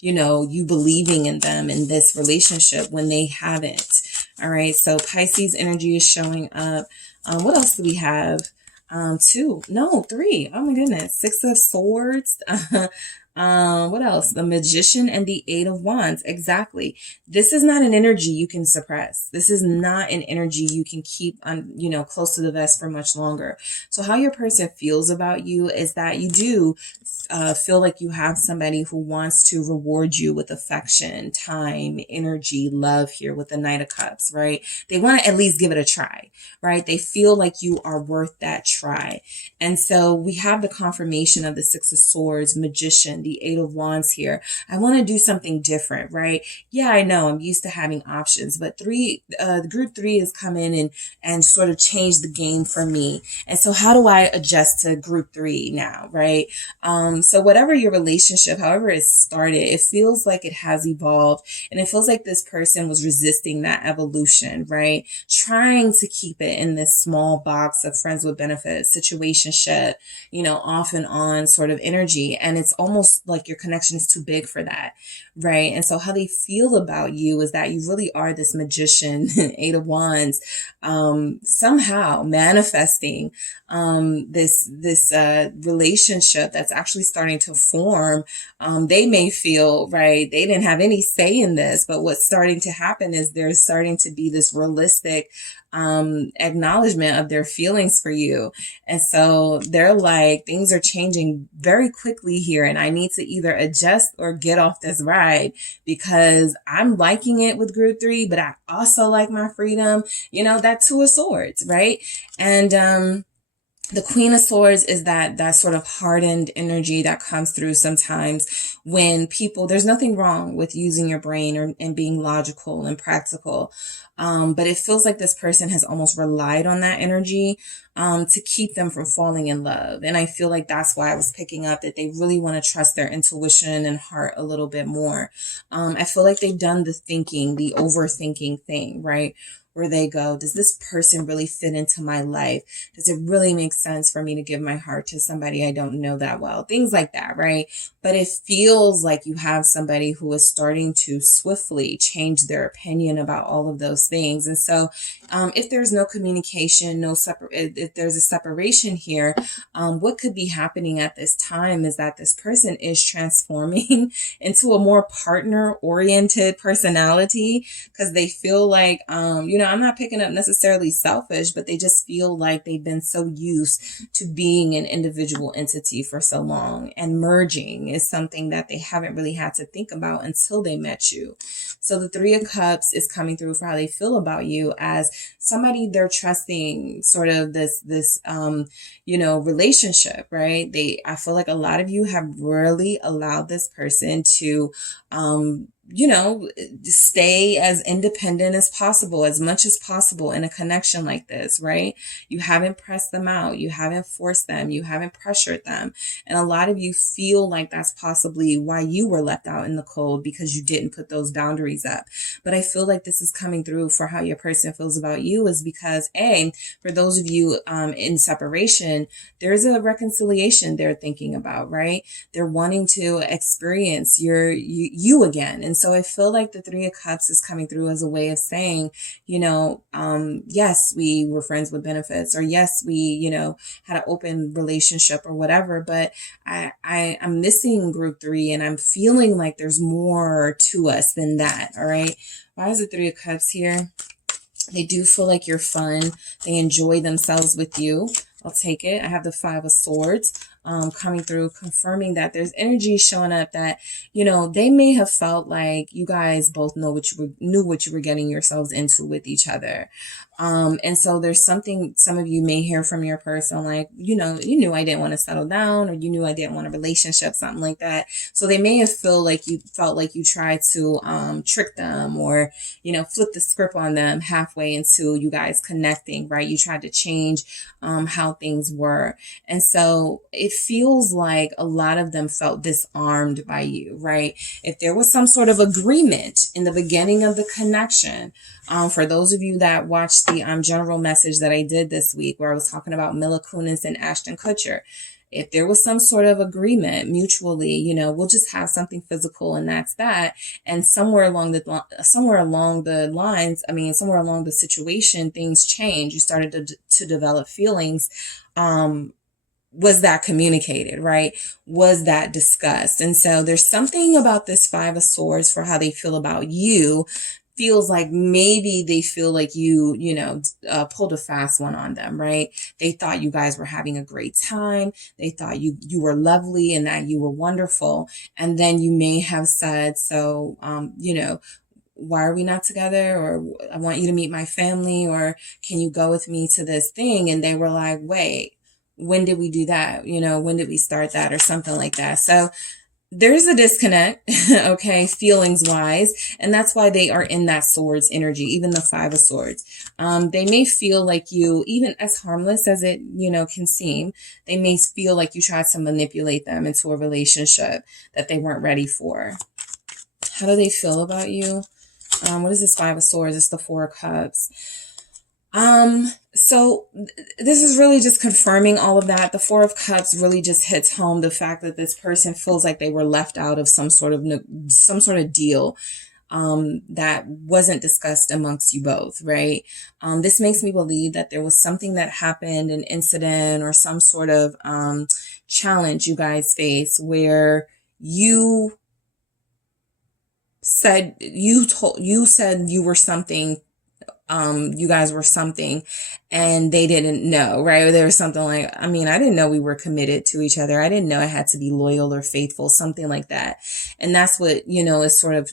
you believing in them in this relationship when they haven't. All right. So Pisces energy is showing up. What else do we have? 2, no, 3. Oh my goodness. 6 of Swords. What else? The Magician and the 8 of Wands. Exactly. This is not an energy you can suppress. This is not an energy you can keep on, close to the vest for much longer. So how your person feels about you is that you do feel like you have somebody who wants to reward you with affection, time, energy, love here with the Knight of Cups, right? They want to at least give it a try, right? They feel like you are worth that try. And so we have the confirmation of the 6 of Swords, Magician, the 8 of Wands here. I want to do something different, right? Yeah, I know I'm used to having options, but group 3 has come in and sort of changed the game for me. And so how do I adjust to group 3 now, right? So whatever your relationship, however it started, it feels like it has evolved, and it feels like this person was resisting that evolution, right? Trying to keep it in this small box of friends with benefits, situationship, off and on sort of energy. And it's almost like your connection is too big for that, right? And so how they feel about you is that you really are this Magician, 8 of Wands, somehow manifesting this relationship that's actually starting to form. They may feel, right, they didn't have any say in this, but what's starting to happen is there's starting to be this realistic acknowledgement of their feelings for you. And so they're like, things are changing very quickly here, and I need to either adjust or get off this ride, because I'm liking it with group 3, but I also like my freedom, that 2 of Swords, right? And the Queen of Swords is that sort of hardened energy that comes through sometimes when there's nothing wrong with using your brain and being logical and practical. But it feels like this person has almost relied on that energy to keep them from falling in love. And I feel like that's why I was picking up that they really want to trust their intuition and heart a little bit more. I feel like they've done the overthinking thing, right? Where they go, does this person really fit into my life? Does it really make sense for me to give my heart to somebody I don't know that well? Things like that, right? But it feels like you have somebody who is starting to swiftly change their opinion about all of those things. And so if there's no communication, if there's a separation here, what could be happening at this time is that this person is transforming into a more partner-oriented personality, because they feel like, I'm not picking up necessarily selfish, but they just feel like they've been so used to being an individual entity for so long, and merging is something that they haven't really had to think about until they met you. So the 3 of Cups is coming through for how they feel about you as somebody they're trusting, sort of this relationship, right? I feel like a lot of you have really allowed this person to, stay as independent as possible, as much as possible in a connection like this, right? You haven't pressed them out. You haven't forced them. You haven't pressured them. And a lot of you feel like that's possibly why you were left out in the cold, because you didn't put those boundaries up. But I feel like this is coming through for how your person feels about you is because, for those of you in separation, there's a reconciliation they're thinking about, right? They're wanting to experience you again. And so I feel like the 3 of Cups is coming through as a way of saying, yes, we were friends with benefits, or yes, we, had an open relationship or whatever, but I'm missing group 3, and I'm feeling like there's more to us than that. All right. Why is the 3 of Cups here? They do feel like you're fun. They enjoy themselves with you. I'll take it. I have the Five of Swords coming through, confirming that there's energy showing up that, you know, they may have felt like you guys both knew what you were getting yourselves into with each other. And so there's something some of you may hear from your person like, you know, you knew I didn't want to settle down, or you knew I didn't want a relationship, something like that. So they may have felt like you tried to trick them, or, you know, flip the script on them halfway into you guys connecting, right? You tried to change how things were. And so it feels like a lot of them felt disarmed by you, right? If there was some sort of agreement in the beginning of the connection, for those of you that watched the general message that I did this week, where I was talking about Mila Kunis and Ashton Kutcher, if there was some sort of agreement mutually, you know, we'll just have something physical and that's that. And somewhere along the lines, I mean, somewhere along the situation, things change. You started to develop feelings. Was that communicated, right? Was that discussed? And so there's something about this Five of Swords for how they feel about you. Feels like maybe they feel like you pulled a fast one on them, right? They thought you guys were having a great time. They thought you were lovely and that you were wonderful. And then you may have said, so, why are we not together? Or I want you to meet my family, or can you go with me to this thing? And they were like, wait, when did we do that? You know, when did we start that, or something like that? So there's a disconnect, okay, feelings wise. And that's why they are in that swords energy, even the Five of Swords. They may feel like you, even as harmless as it, can seem, they may feel like you tried to manipulate them into a relationship that they weren't ready for. How do they feel about you? What is this Five of Swords? It's the Four of Cups. So this is really just confirming all of that. The Four of Cups really just hits home the fact that this person feels like they were left out of some sort of deal, that wasn't discussed amongst you both, right? This makes me believe that there was something that happened, an incident or some sort of, challenge you guys face where you said you were something, you guys were something and they didn't know, right? Or there was something like, I didn't know we were committed to each other. I didn't know I had to be loyal or faithful, something like that. And that's what, is sort of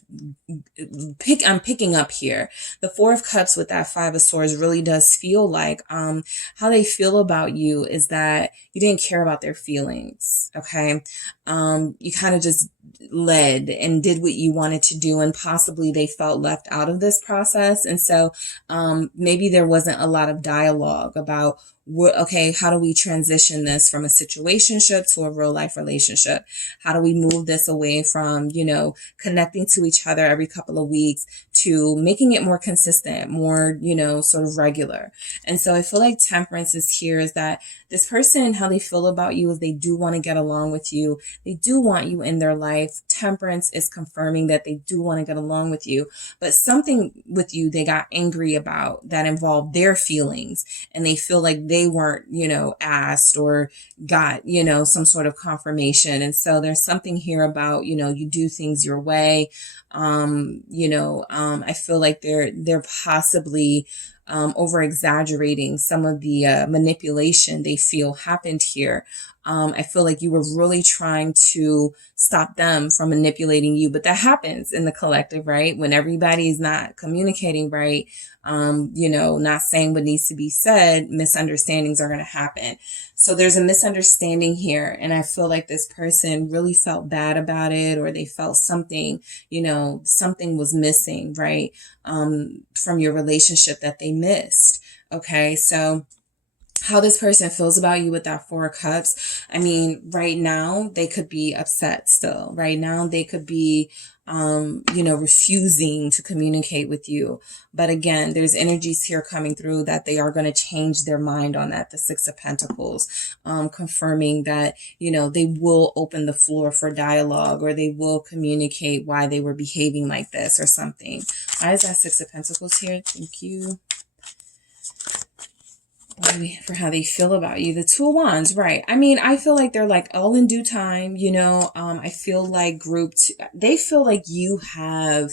I'm picking up here. The Four of Cups with that Five of Swords really does feel like, how they feel about you is that you didn't care about their feelings. Okay. You kind of just led and did what you wanted to do, and possibly they felt left out of this process. And so maybe there wasn't a lot of dialogue about, okay, how do we transition this from a situationship to a real life relationship? How do we move this away from, connecting to each other every couple of weeks to making it more consistent, more, sort of regular? And so I feel like Temperance is here, is that this person, how they feel about you is they do want to get along with you. They do want you in their life. Temperance is confirming that they do want to get along with you, but something with you they got angry about that involved their feelings, and they feel like they weren't, asked or got, some sort of confirmation. And so there's something here about, you do things your way. I feel like they're possibly over exaggerating some of the manipulation they feel happened here. I feel like you were really trying to stop them from manipulating you, but that happens in the collective, right? When everybody's not communicating right, not saying what needs to be said, misunderstandings are going to happen. So there's a misunderstanding here. And I feel like this person really felt bad about it, or they felt something, something was missing, right? From your relationship that they missed. Okay. So how this person feels about you with that Four of Cups. Right now they could be upset still. Right now they could be, refusing to communicate with you. But again, there's energies here coming through that they are going to change their mind on that. The Six of Pentacles, confirming that, they will open the floor for dialogue, or they will communicate why they were behaving like this or something. Why is that Six of Pentacles here? Thank you. For how they feel about you. The Two of Wands, right? I feel like they're like all in due time, I feel like they feel like you have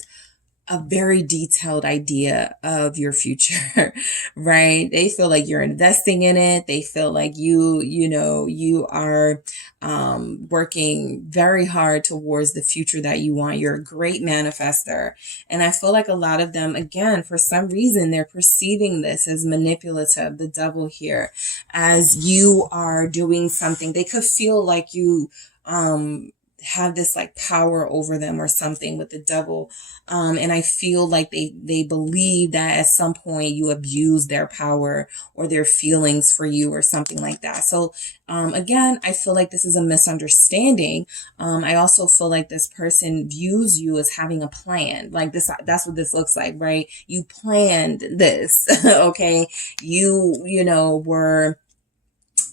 a very detailed idea of your future, right? They feel like you're investing in it. They feel like you are working very hard towards the future that you want. You're a great manifester. And I feel like a lot of them, again, for some reason, they're perceiving this as manipulative, the devil here, as you are doing something. They could feel like you, have this like power over them or something with the devil. And I feel like they believe that at some point you abuse their power or their feelings for you or something like that. So, again, I feel like this is a misunderstanding. I also feel like this person views you as having a plan. Like this, that's what this looks like, right? You planned this. Okay. Were,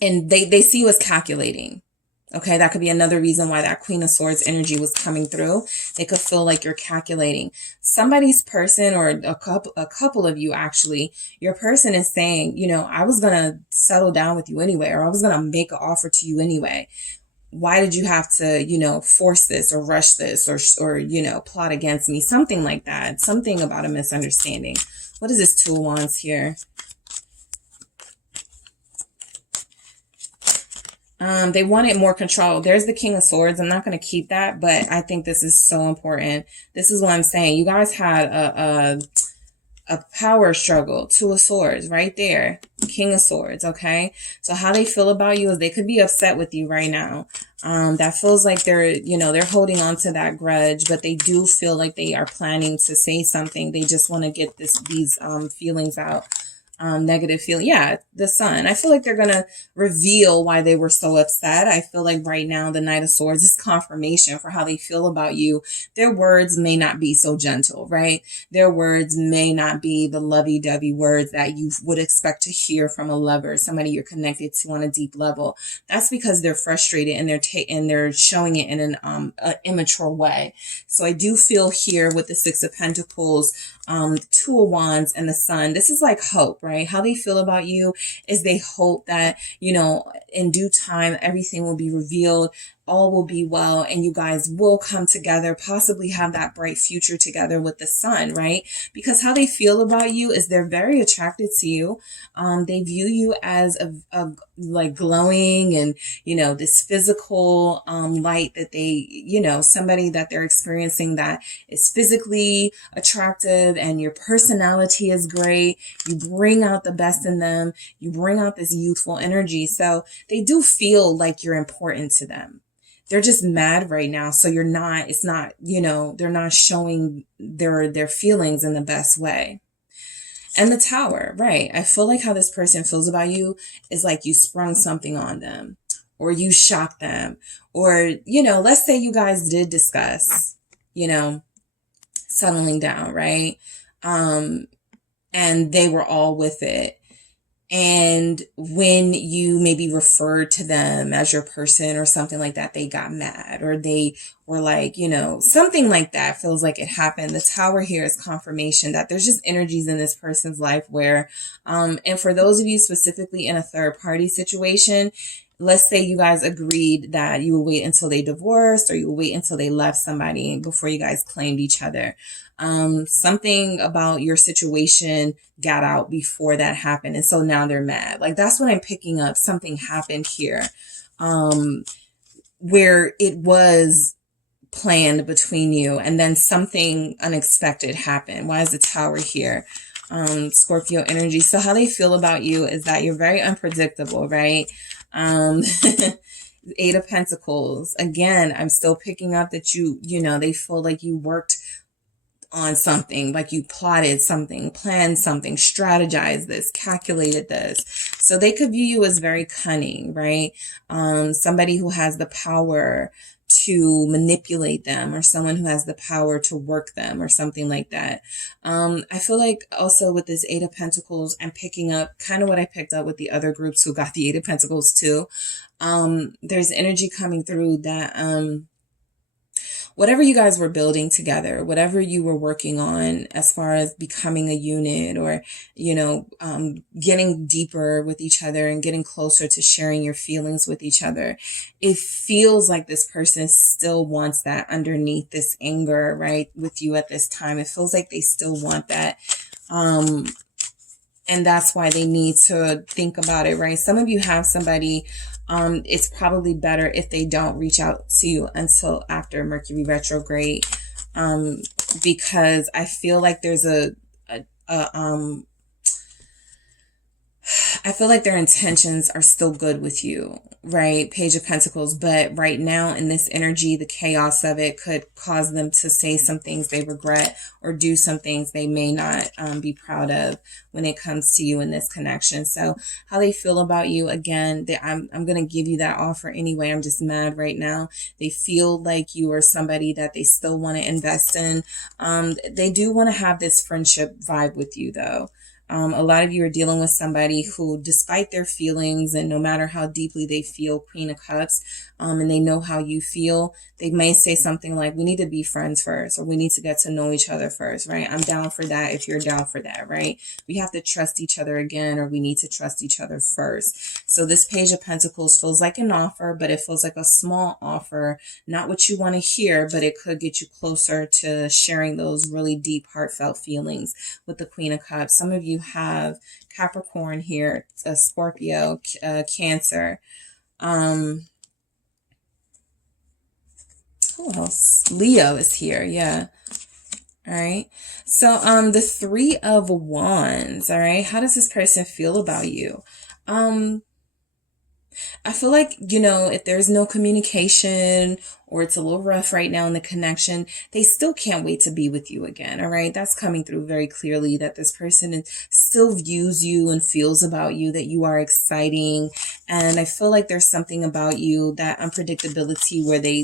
and they see you as calculating. Okay, that could be another reason why that Queen of Swords energy was coming through. They could feel like you're calculating. Somebody's person, or a couple of you actually, your person is saying, I was going to settle down with you anyway, or I was going to make an offer to you anyway. Why did you have to, force this or rush this or plot against me? Something like that. Something about a misunderstanding. What is this Two of Wands here? They wanted more control. There's the King of Swords. I'm not going to keep that, but I think this is so important. This is what I'm saying. You guys had a power struggle. Two of Swords right there. King of Swords. Okay. So how they feel about you is they could be upset with you right now. That feels like they're holding on to that grudge, but they do feel like they are planning to say something. They just want to get these feelings out. Negative feeling. Yeah, the Sun. I feel like they're going to reveal why they were so upset. I feel like right now the Knight of Swords is confirmation for how they feel about you. Their words may not be so gentle, right? Their words may not be the lovey-dovey words that you would expect to hear from a lover, somebody you're connected to on a deep level. That's because they're frustrated and they're showing it in an immature way. So I do feel here with the Six of Pentacles, Two of Wands and the Sun, this is like hope, right? How they feel about you is they hope that, in due time, everything will be revealed, all will be well, and you guys will come together, possibly have that bright future together with the Sun, right? Because how they feel about you is they're very attracted to you. They view you as a like glowing and, this physical light that they, somebody that they're experiencing that is physically attractive, and your personality is great. You bring out the best in them. You bring out this youthful energy. So they do feel like you're important to them. They're just mad right now. So they're not showing their feelings in the best way. And the Tower, right? I feel like how this person feels about you is like you sprung something on them, or you shocked them, or, let's say you guys did discuss, settling down, right? And they were all with it. And when you maybe referred to them as your person or something like that, they got mad, or they were like, something like that feels like it happened. The Tower here is confirmation that there's just energies in this person's life where, and for those of you specifically in a third party situation, let's say you guys agreed that you will wait until they divorced, or you will wait until they left somebody before you guys claimed each other. Something about your situation got out before that happened. And so now they're mad. Like, that's what I'm picking up. Something happened here, where it was planned between you, and then something unexpected happened. Why is the Tower here? Scorpio energy. So how they feel about you is that you're very unpredictable, right? Eight of Pentacles. Again, I'm still picking up that they feel like you worked on something, like you plotted something, planned something, strategized this, calculated this. So they could view you as very cunning, right? Somebody who has the power to manipulate them, or someone who has the power to work them, or something like that. I feel like also with this Eight of Pentacles, I'm picking up kind of what I picked up with the other groups who got the Eight of Pentacles too. There's energy coming through that, whatever you guys were building together, whatever you were working on as far as becoming a unit, or, you know, getting deeper with each other and getting closer to sharing your feelings with each other, it feels like this person still wants that underneath this anger, right, with you at this time. It feels like they still want that. And that's why they need to think about it, right? Some of you have somebody, it's probably better if they don't reach out to you until after Mercury retrograde, because I feel like there's I feel like their intentions are still good with you, right? Page of Pentacles. But right now in this energy, the chaos of it could cause them to say some things they regret or do some things they may not be proud of when it comes to you in this connection. So how they feel about you, again, I'm going to give you that offer anyway. I'm just mad right now. They feel like you are somebody that they still want to invest in. They do want to have this friendship vibe with you though. A lot of you are dealing with somebody who, despite their feelings and no matter how deeply they feel, Queen of Cups, and they know how you feel, they may say something like, we need to be friends first, or we need to get to know each other first, right? I'm down for that if you're down for that, right? We have to trust each other again, or we need to trust each other first. So this Page of Pentacles feels like an offer, but it feels like a small offer, not what you want to hear, but it could get you closer to sharing those really deep, heartfelt feelings with the Queen of Cups. Some of you have Capricorn here, Scorpio, Cancer. Who else? Leo is here. Yeah. All right. So, the Three of Wands. All right. How does this person feel about you? I feel like, you know, if there's no communication or it's a little rough right now in the connection, they still can't wait to be with you again. All right. That's coming through very clearly, that this person still views you and feels about you, that you are exciting. And I feel like there's something about you, that unpredictability, where they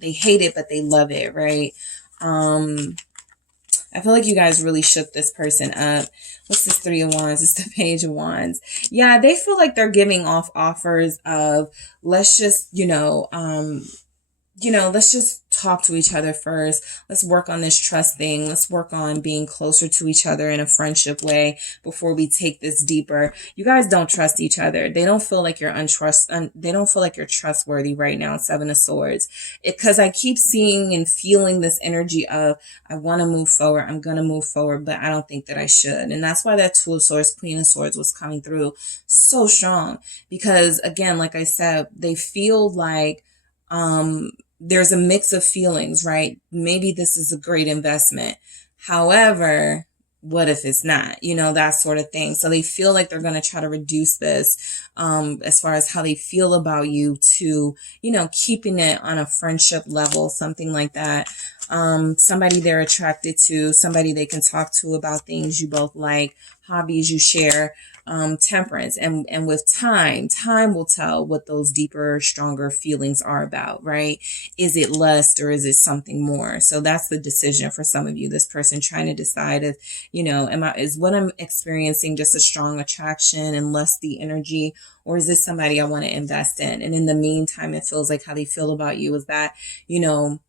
hate it, but they love it. Right. I feel like you guys really shook this person up. What's this Three of Wands? It's the Page of Wands. Yeah, they feel like they're giving off offers of, let's just, let's just talk to each other first. Let's work on this trust thing. Let's work on being closer to each other in a friendship way before we take this deeper. You guys don't trust each other. They don't feel like you're they don't feel like you're trustworthy right now. Seven of Swords. Because I keep seeing and feeling this energy of, I want to move forward. I'm going to move forward, but I don't think that I should. And that's why that Two of Swords, Queen of Swords was coming through so strong. Because again, like I said, they feel like, there's a mix of feelings, right? Maybe this is a great investment. However, what if it's not? You know, that sort of thing. So they feel like they're going to try to reduce this, as far as how they feel about you, to, you know, keeping it on a friendship level, something like that. Somebody they're attracted to, somebody they can talk to about things you both like, hobbies you share. Temperance, and with time will tell what those deeper, stronger feelings are about, right? Is it lust or is it something more? So that's the decision for some of you, this person trying to decide if, you know, is what I'm experiencing just a strong attraction and lusty energy, or is this somebody I want to invest in? And in the meantime, it feels like how they feel about you is that, you know,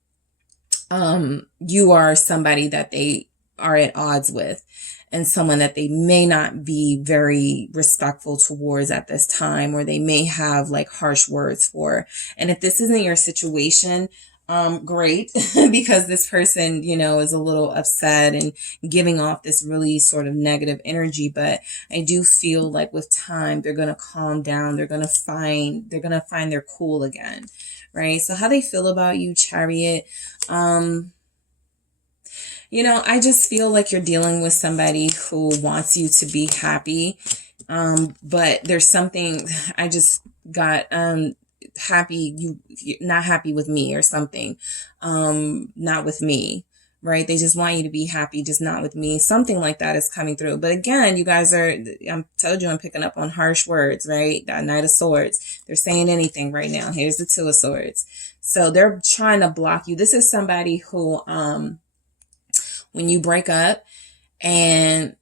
you are somebody that they are at odds with, and someone that they may not be very respectful towards at this time, or they may have like harsh words for. And if this isn't your situation, great, because this person, you know, is a little upset and giving off this really sort of negative energy. But I do feel like with time, they're going to calm down. They're going to find their cool again. Right. So how they feel about you, Chariot, you know, I just feel like you're dealing with somebody who wants you to be happy. But there's something, I just got, you're not happy with me or something. Not with me, right? They just want you to be happy, just not with me. Something like that is coming through. But again, you guys I told you I'm picking up on harsh words, right? That Knight of Swords. They're saying anything right now. Here's the Two of Swords. So they're trying to block you. This is somebody who, when you break up and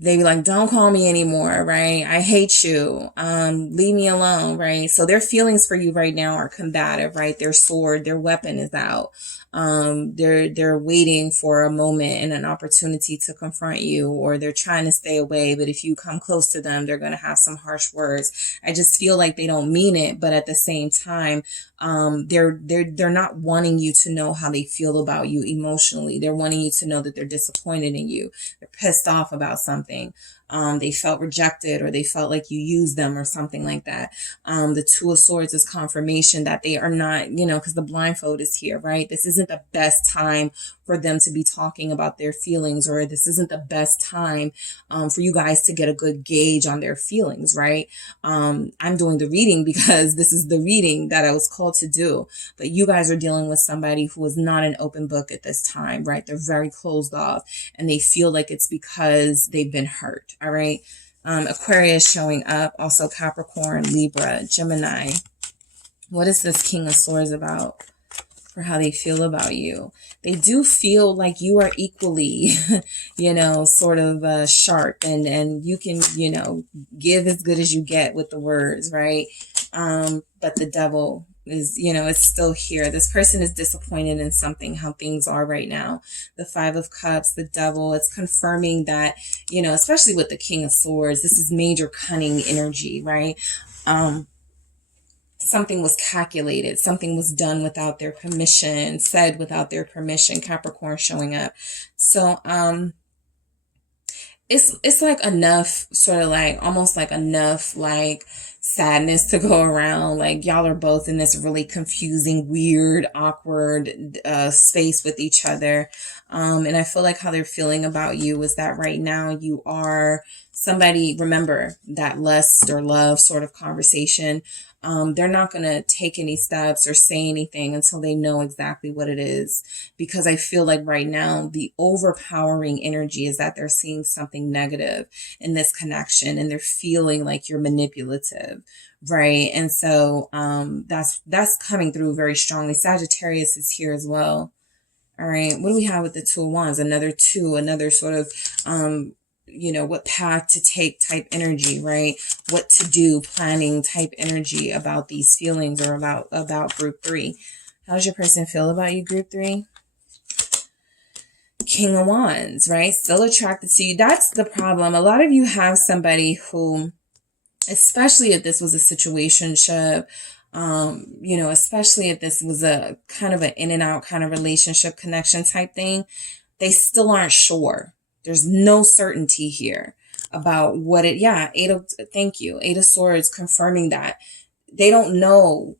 they be like, don't call me anymore, right? I hate you. Leave me alone, right? So their feelings for you right now are combative, right? Their sword, their weapon is out. They're waiting for a moment and an opportunity to confront you, or they're trying to stay away. But if you come close to them, they're going to have some harsh words. I just feel like they don't mean it, but at the same time, they're not wanting you to know how they feel about you emotionally. They're wanting you to know that they're disappointed in you. They're pissed off about something. They felt rejected, or they felt like you used them or something like that. The Two of Swords is confirmation that they are not, because the blindfold is here, right? This isn't the best time for them to be talking about their feelings, or this isn't the best time for you guys to get a good gauge on their feelings, right? I'm doing the reading because this is the reading that I was called to do. But you guys are dealing with somebody who is not an open book at this time, right? They're very closed off, and they feel like it's because they've been hurt. All right. Aquarius showing up. Also Capricorn, Libra, Gemini. What is this King of Swords about for how they feel about you? They do feel like you are equally, sort of sharp, and you can, give as good as you get with the words, right? But the devil is, it's still here. This person is disappointed in something, how things are right now. The Five of Cups, the devil, it's confirming that, especially with the King of Swords, this is major cunning energy, right? Something was calculated, something was done without their permission, said without their permission. Capricorn showing up. So, it's like enough, sort of like, almost like enough, like, sadness to go around. Like, y'all are both in this really confusing, weird, awkward space with each other. And I feel like how they're feeling about you is that right now you are somebody, remember that lust or love sort of conversation. They're not going to take any steps or say anything until they know exactly what it is. Because I feel like right now, the overpowering energy is that they're seeing something negative in this connection, and they're feeling like you're manipulative, right? And so that's coming through very strongly. Sagittarius is here as well. All right. What do we have with the Two of Wands? Another two, another sort of what path to take type energy, right? What to do, planning type energy about these feelings, or about group 3. How does your person feel about you, group 3? King of Wands, right? Still attracted to you. That's the problem. A lot of you have somebody who, especially if this was a situationship, especially if this was a kind of an in and out kind of relationship connection type thing, they still aren't sure. There's no certainty here about what it, thank you. Eight of Swords confirming that they don't know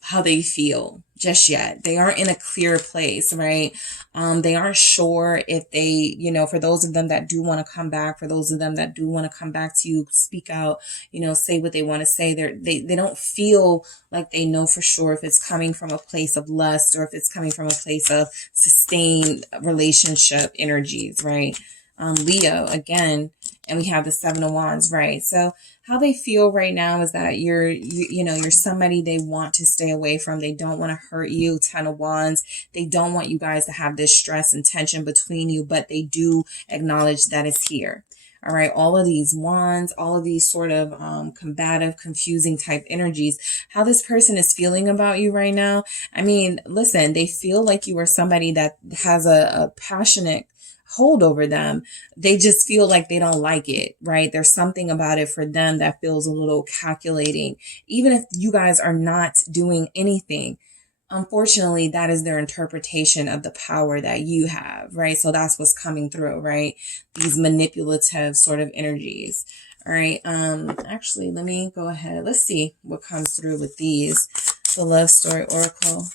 how they feel just yet. They aren't in a clear place, right? They aren't sure if they, for those of them that do want to come back, for those of them that do want to come back to you, speak out, say what they want to say. They don't feel like they know for sure if it's coming from a place of lust, or if it's coming from a place of sustained relationship energies, right? Leo again, and we have the Seven of Wands, right? So how they feel right now is that you're somebody they want to stay away from. They don't want to hurt you. 10 of Wands. They don't want you guys to have this stress and tension between you, but they do acknowledge that it's here. All right. All of these wands, all of these sort of combative, confusing type energies, how this person is feeling about you right now. I mean, listen, they feel like you are somebody that has a passionate hold over them. They just feel like they don't like it, right? There's something about it for them that feels a little calculating. Even if you guys are not doing anything, unfortunately, that is their interpretation of the power that you have, right? So that's what's coming through, right? These manipulative sort of energies. All right. Actually, let me go ahead. Let's see what comes through with these. The Love Story Oracle.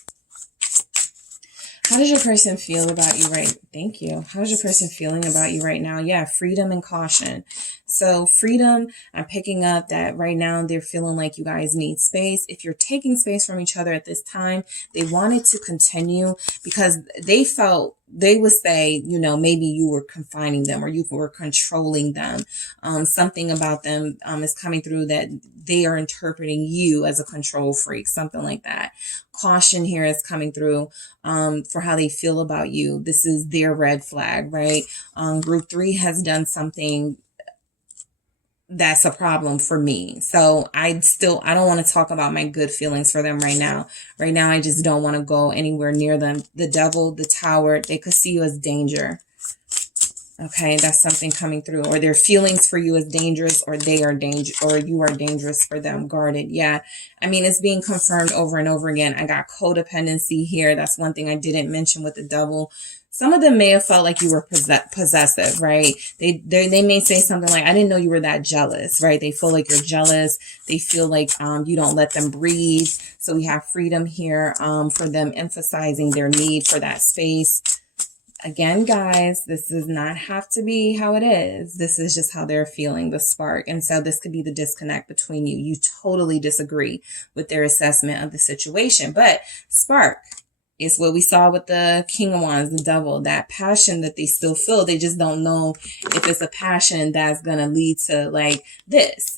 How does your person feel about you Thank you. How's your person feeling about you right now? Yeah, freedom and caution. So freedom, I'm picking up that right now they're feeling like you guys need space. If you're taking space from each other at this time, they wanted to continue because they felt, they would say, maybe you were confining them or you were controlling them. Something about them is coming through that they are interpreting you as a control freak, something like that. Caution here is coming through for how they feel about you. This is their red flag, right? Group 3 has done something that's a problem for me. So I don't want to talk about my good feelings for them right now. Right now, I just don't want to go anywhere near them. The devil, the tower, they could see you as danger. Okay, that's something coming through. Or their feelings for you as dangerous, or they are or you are dangerous for them. Guarded. Yeah. I mean, it's being confirmed over and over again. I got codependency here. That's one thing I didn't mention with the devil. Some of them may have felt like you were possessive, right? They may say something like, I didn't know you were that jealous, right? They feel like you're jealous. They feel like you don't let them breathe. So we have freedom here for them, emphasizing their need for that space. Again, guys, this does not have to be how it is. This is just how they're feeling, the spark. And so this could be the disconnect between you. You totally disagree with their assessment of the situation. But spark is what we saw with the King of Wands, the devil, that passion that they still feel. They just don't know if it's a passion that's going to lead to like this,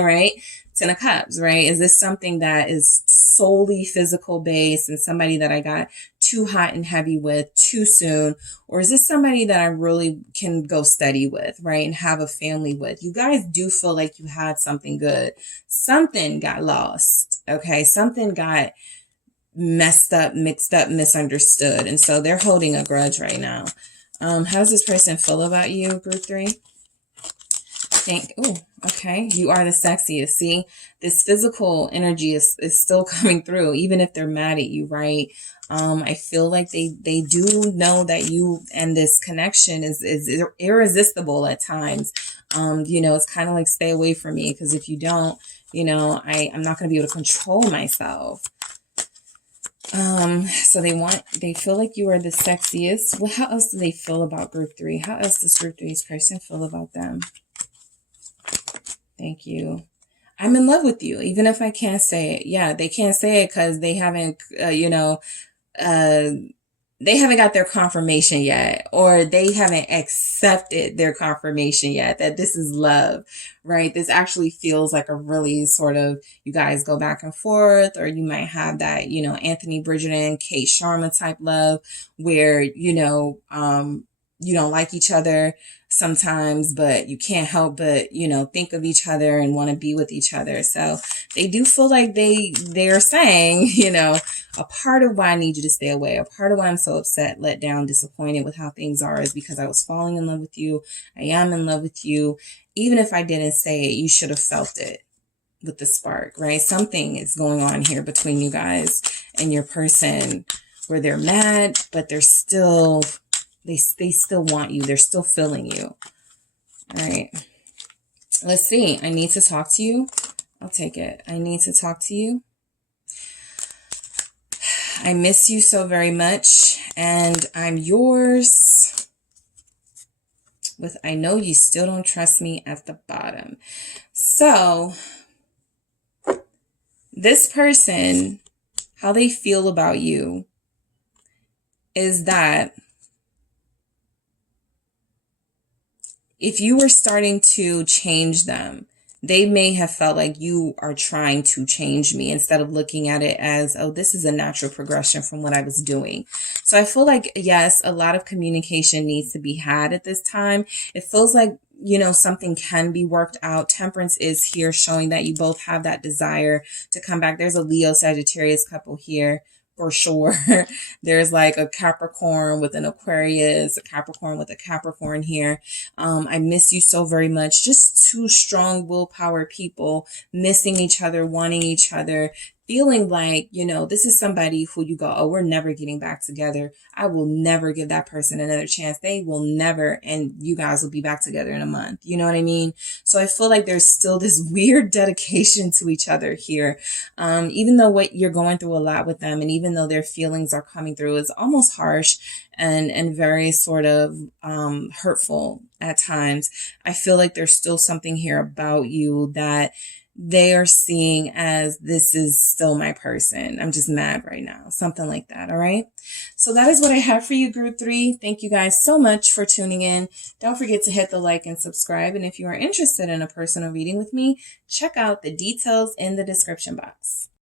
right? Ten of Cups, right? Is this something that is solely physical based and somebody that I got too hot and heavy with too soon? Or is this somebody that I really can go steady with, right? And have a family with? You guys do feel like you had something good. Something got lost, okay? Something got messed up, mixed up, misunderstood. And so they're holding a grudge right now. How does this person feel about you, group 3? Oh, okay. You are the sexiest. See, this physical energy is still coming through, even if they're mad at you, right? I feel like they do know that you and this connection is irresistible at times. You know, it's kind of like, stay away from me, because if you don't, you know, I'm not going to be able to control myself. So they feel like you are the sexiest. Well, how else do they feel about group 3? How else does group 3's person feel about them? Thank you. I'm in love with you, even if I can't say it. Yeah, they can't say it because they haven't, they haven't got their confirmation yet, or they haven't accepted their confirmation yet that this is love, right? This actually feels like a really sort of, you guys go back and forth, or you might have that, you know, Anthony Bridgerton, Kate Sharma type love where, you know, you don't like each other sometimes, but you can't help but, you know, think of each other and want to be with each other. So they do feel like they're saying, you know, a part of why I need you to stay away, a part of why I'm so upset, let down, disappointed with how things are is because I was falling in love with you. I am in love with you. Even if I didn't say it, you should have felt it with the spark, right? Something is going on here between you guys and your person where they're mad, but they're still... They still want you. They're still feeling you. All right. Let's see. I need to talk to you. I'll take it. I need to talk to you. I miss you so very much. And I'm yours. With I know you still don't trust me at the bottom. So this person, how they feel about you is that if you were starting to change them, they may have felt like you are trying to change me instead of looking at it as, oh, this is a natural progression from what I was doing. So I feel like, yes, a lot of communication needs to be had at this time. It feels like, you know, something can be worked out. Temperance is here showing that you both have that desire to come back. There's a Leo Sagittarius couple here. For sure. There's like a Capricorn with an Aquarius, a Capricorn with a Capricorn here. I miss you so very much. Just two strong willpower people missing each other, wanting each other, feeling like, you know, this is somebody who you go, oh, we're never getting back together. I will never give that person another chance. They will never, and you guys will be back together in a month. You know what I mean? So I feel like there's still this weird dedication to each other here. Even though what you're going through a lot with them, and even though their feelings are coming through, it's almost harsh and very sort of hurtful at times. I feel like there's still something here about you that they are seeing as, this is still my person. I'm just mad right now. Something like that. All right. So that is what I have for you, group 3. Thank you guys so much for tuning in. Don't forget to hit the like and subscribe. And if you are interested in a personal reading with me, check out the details in the description box.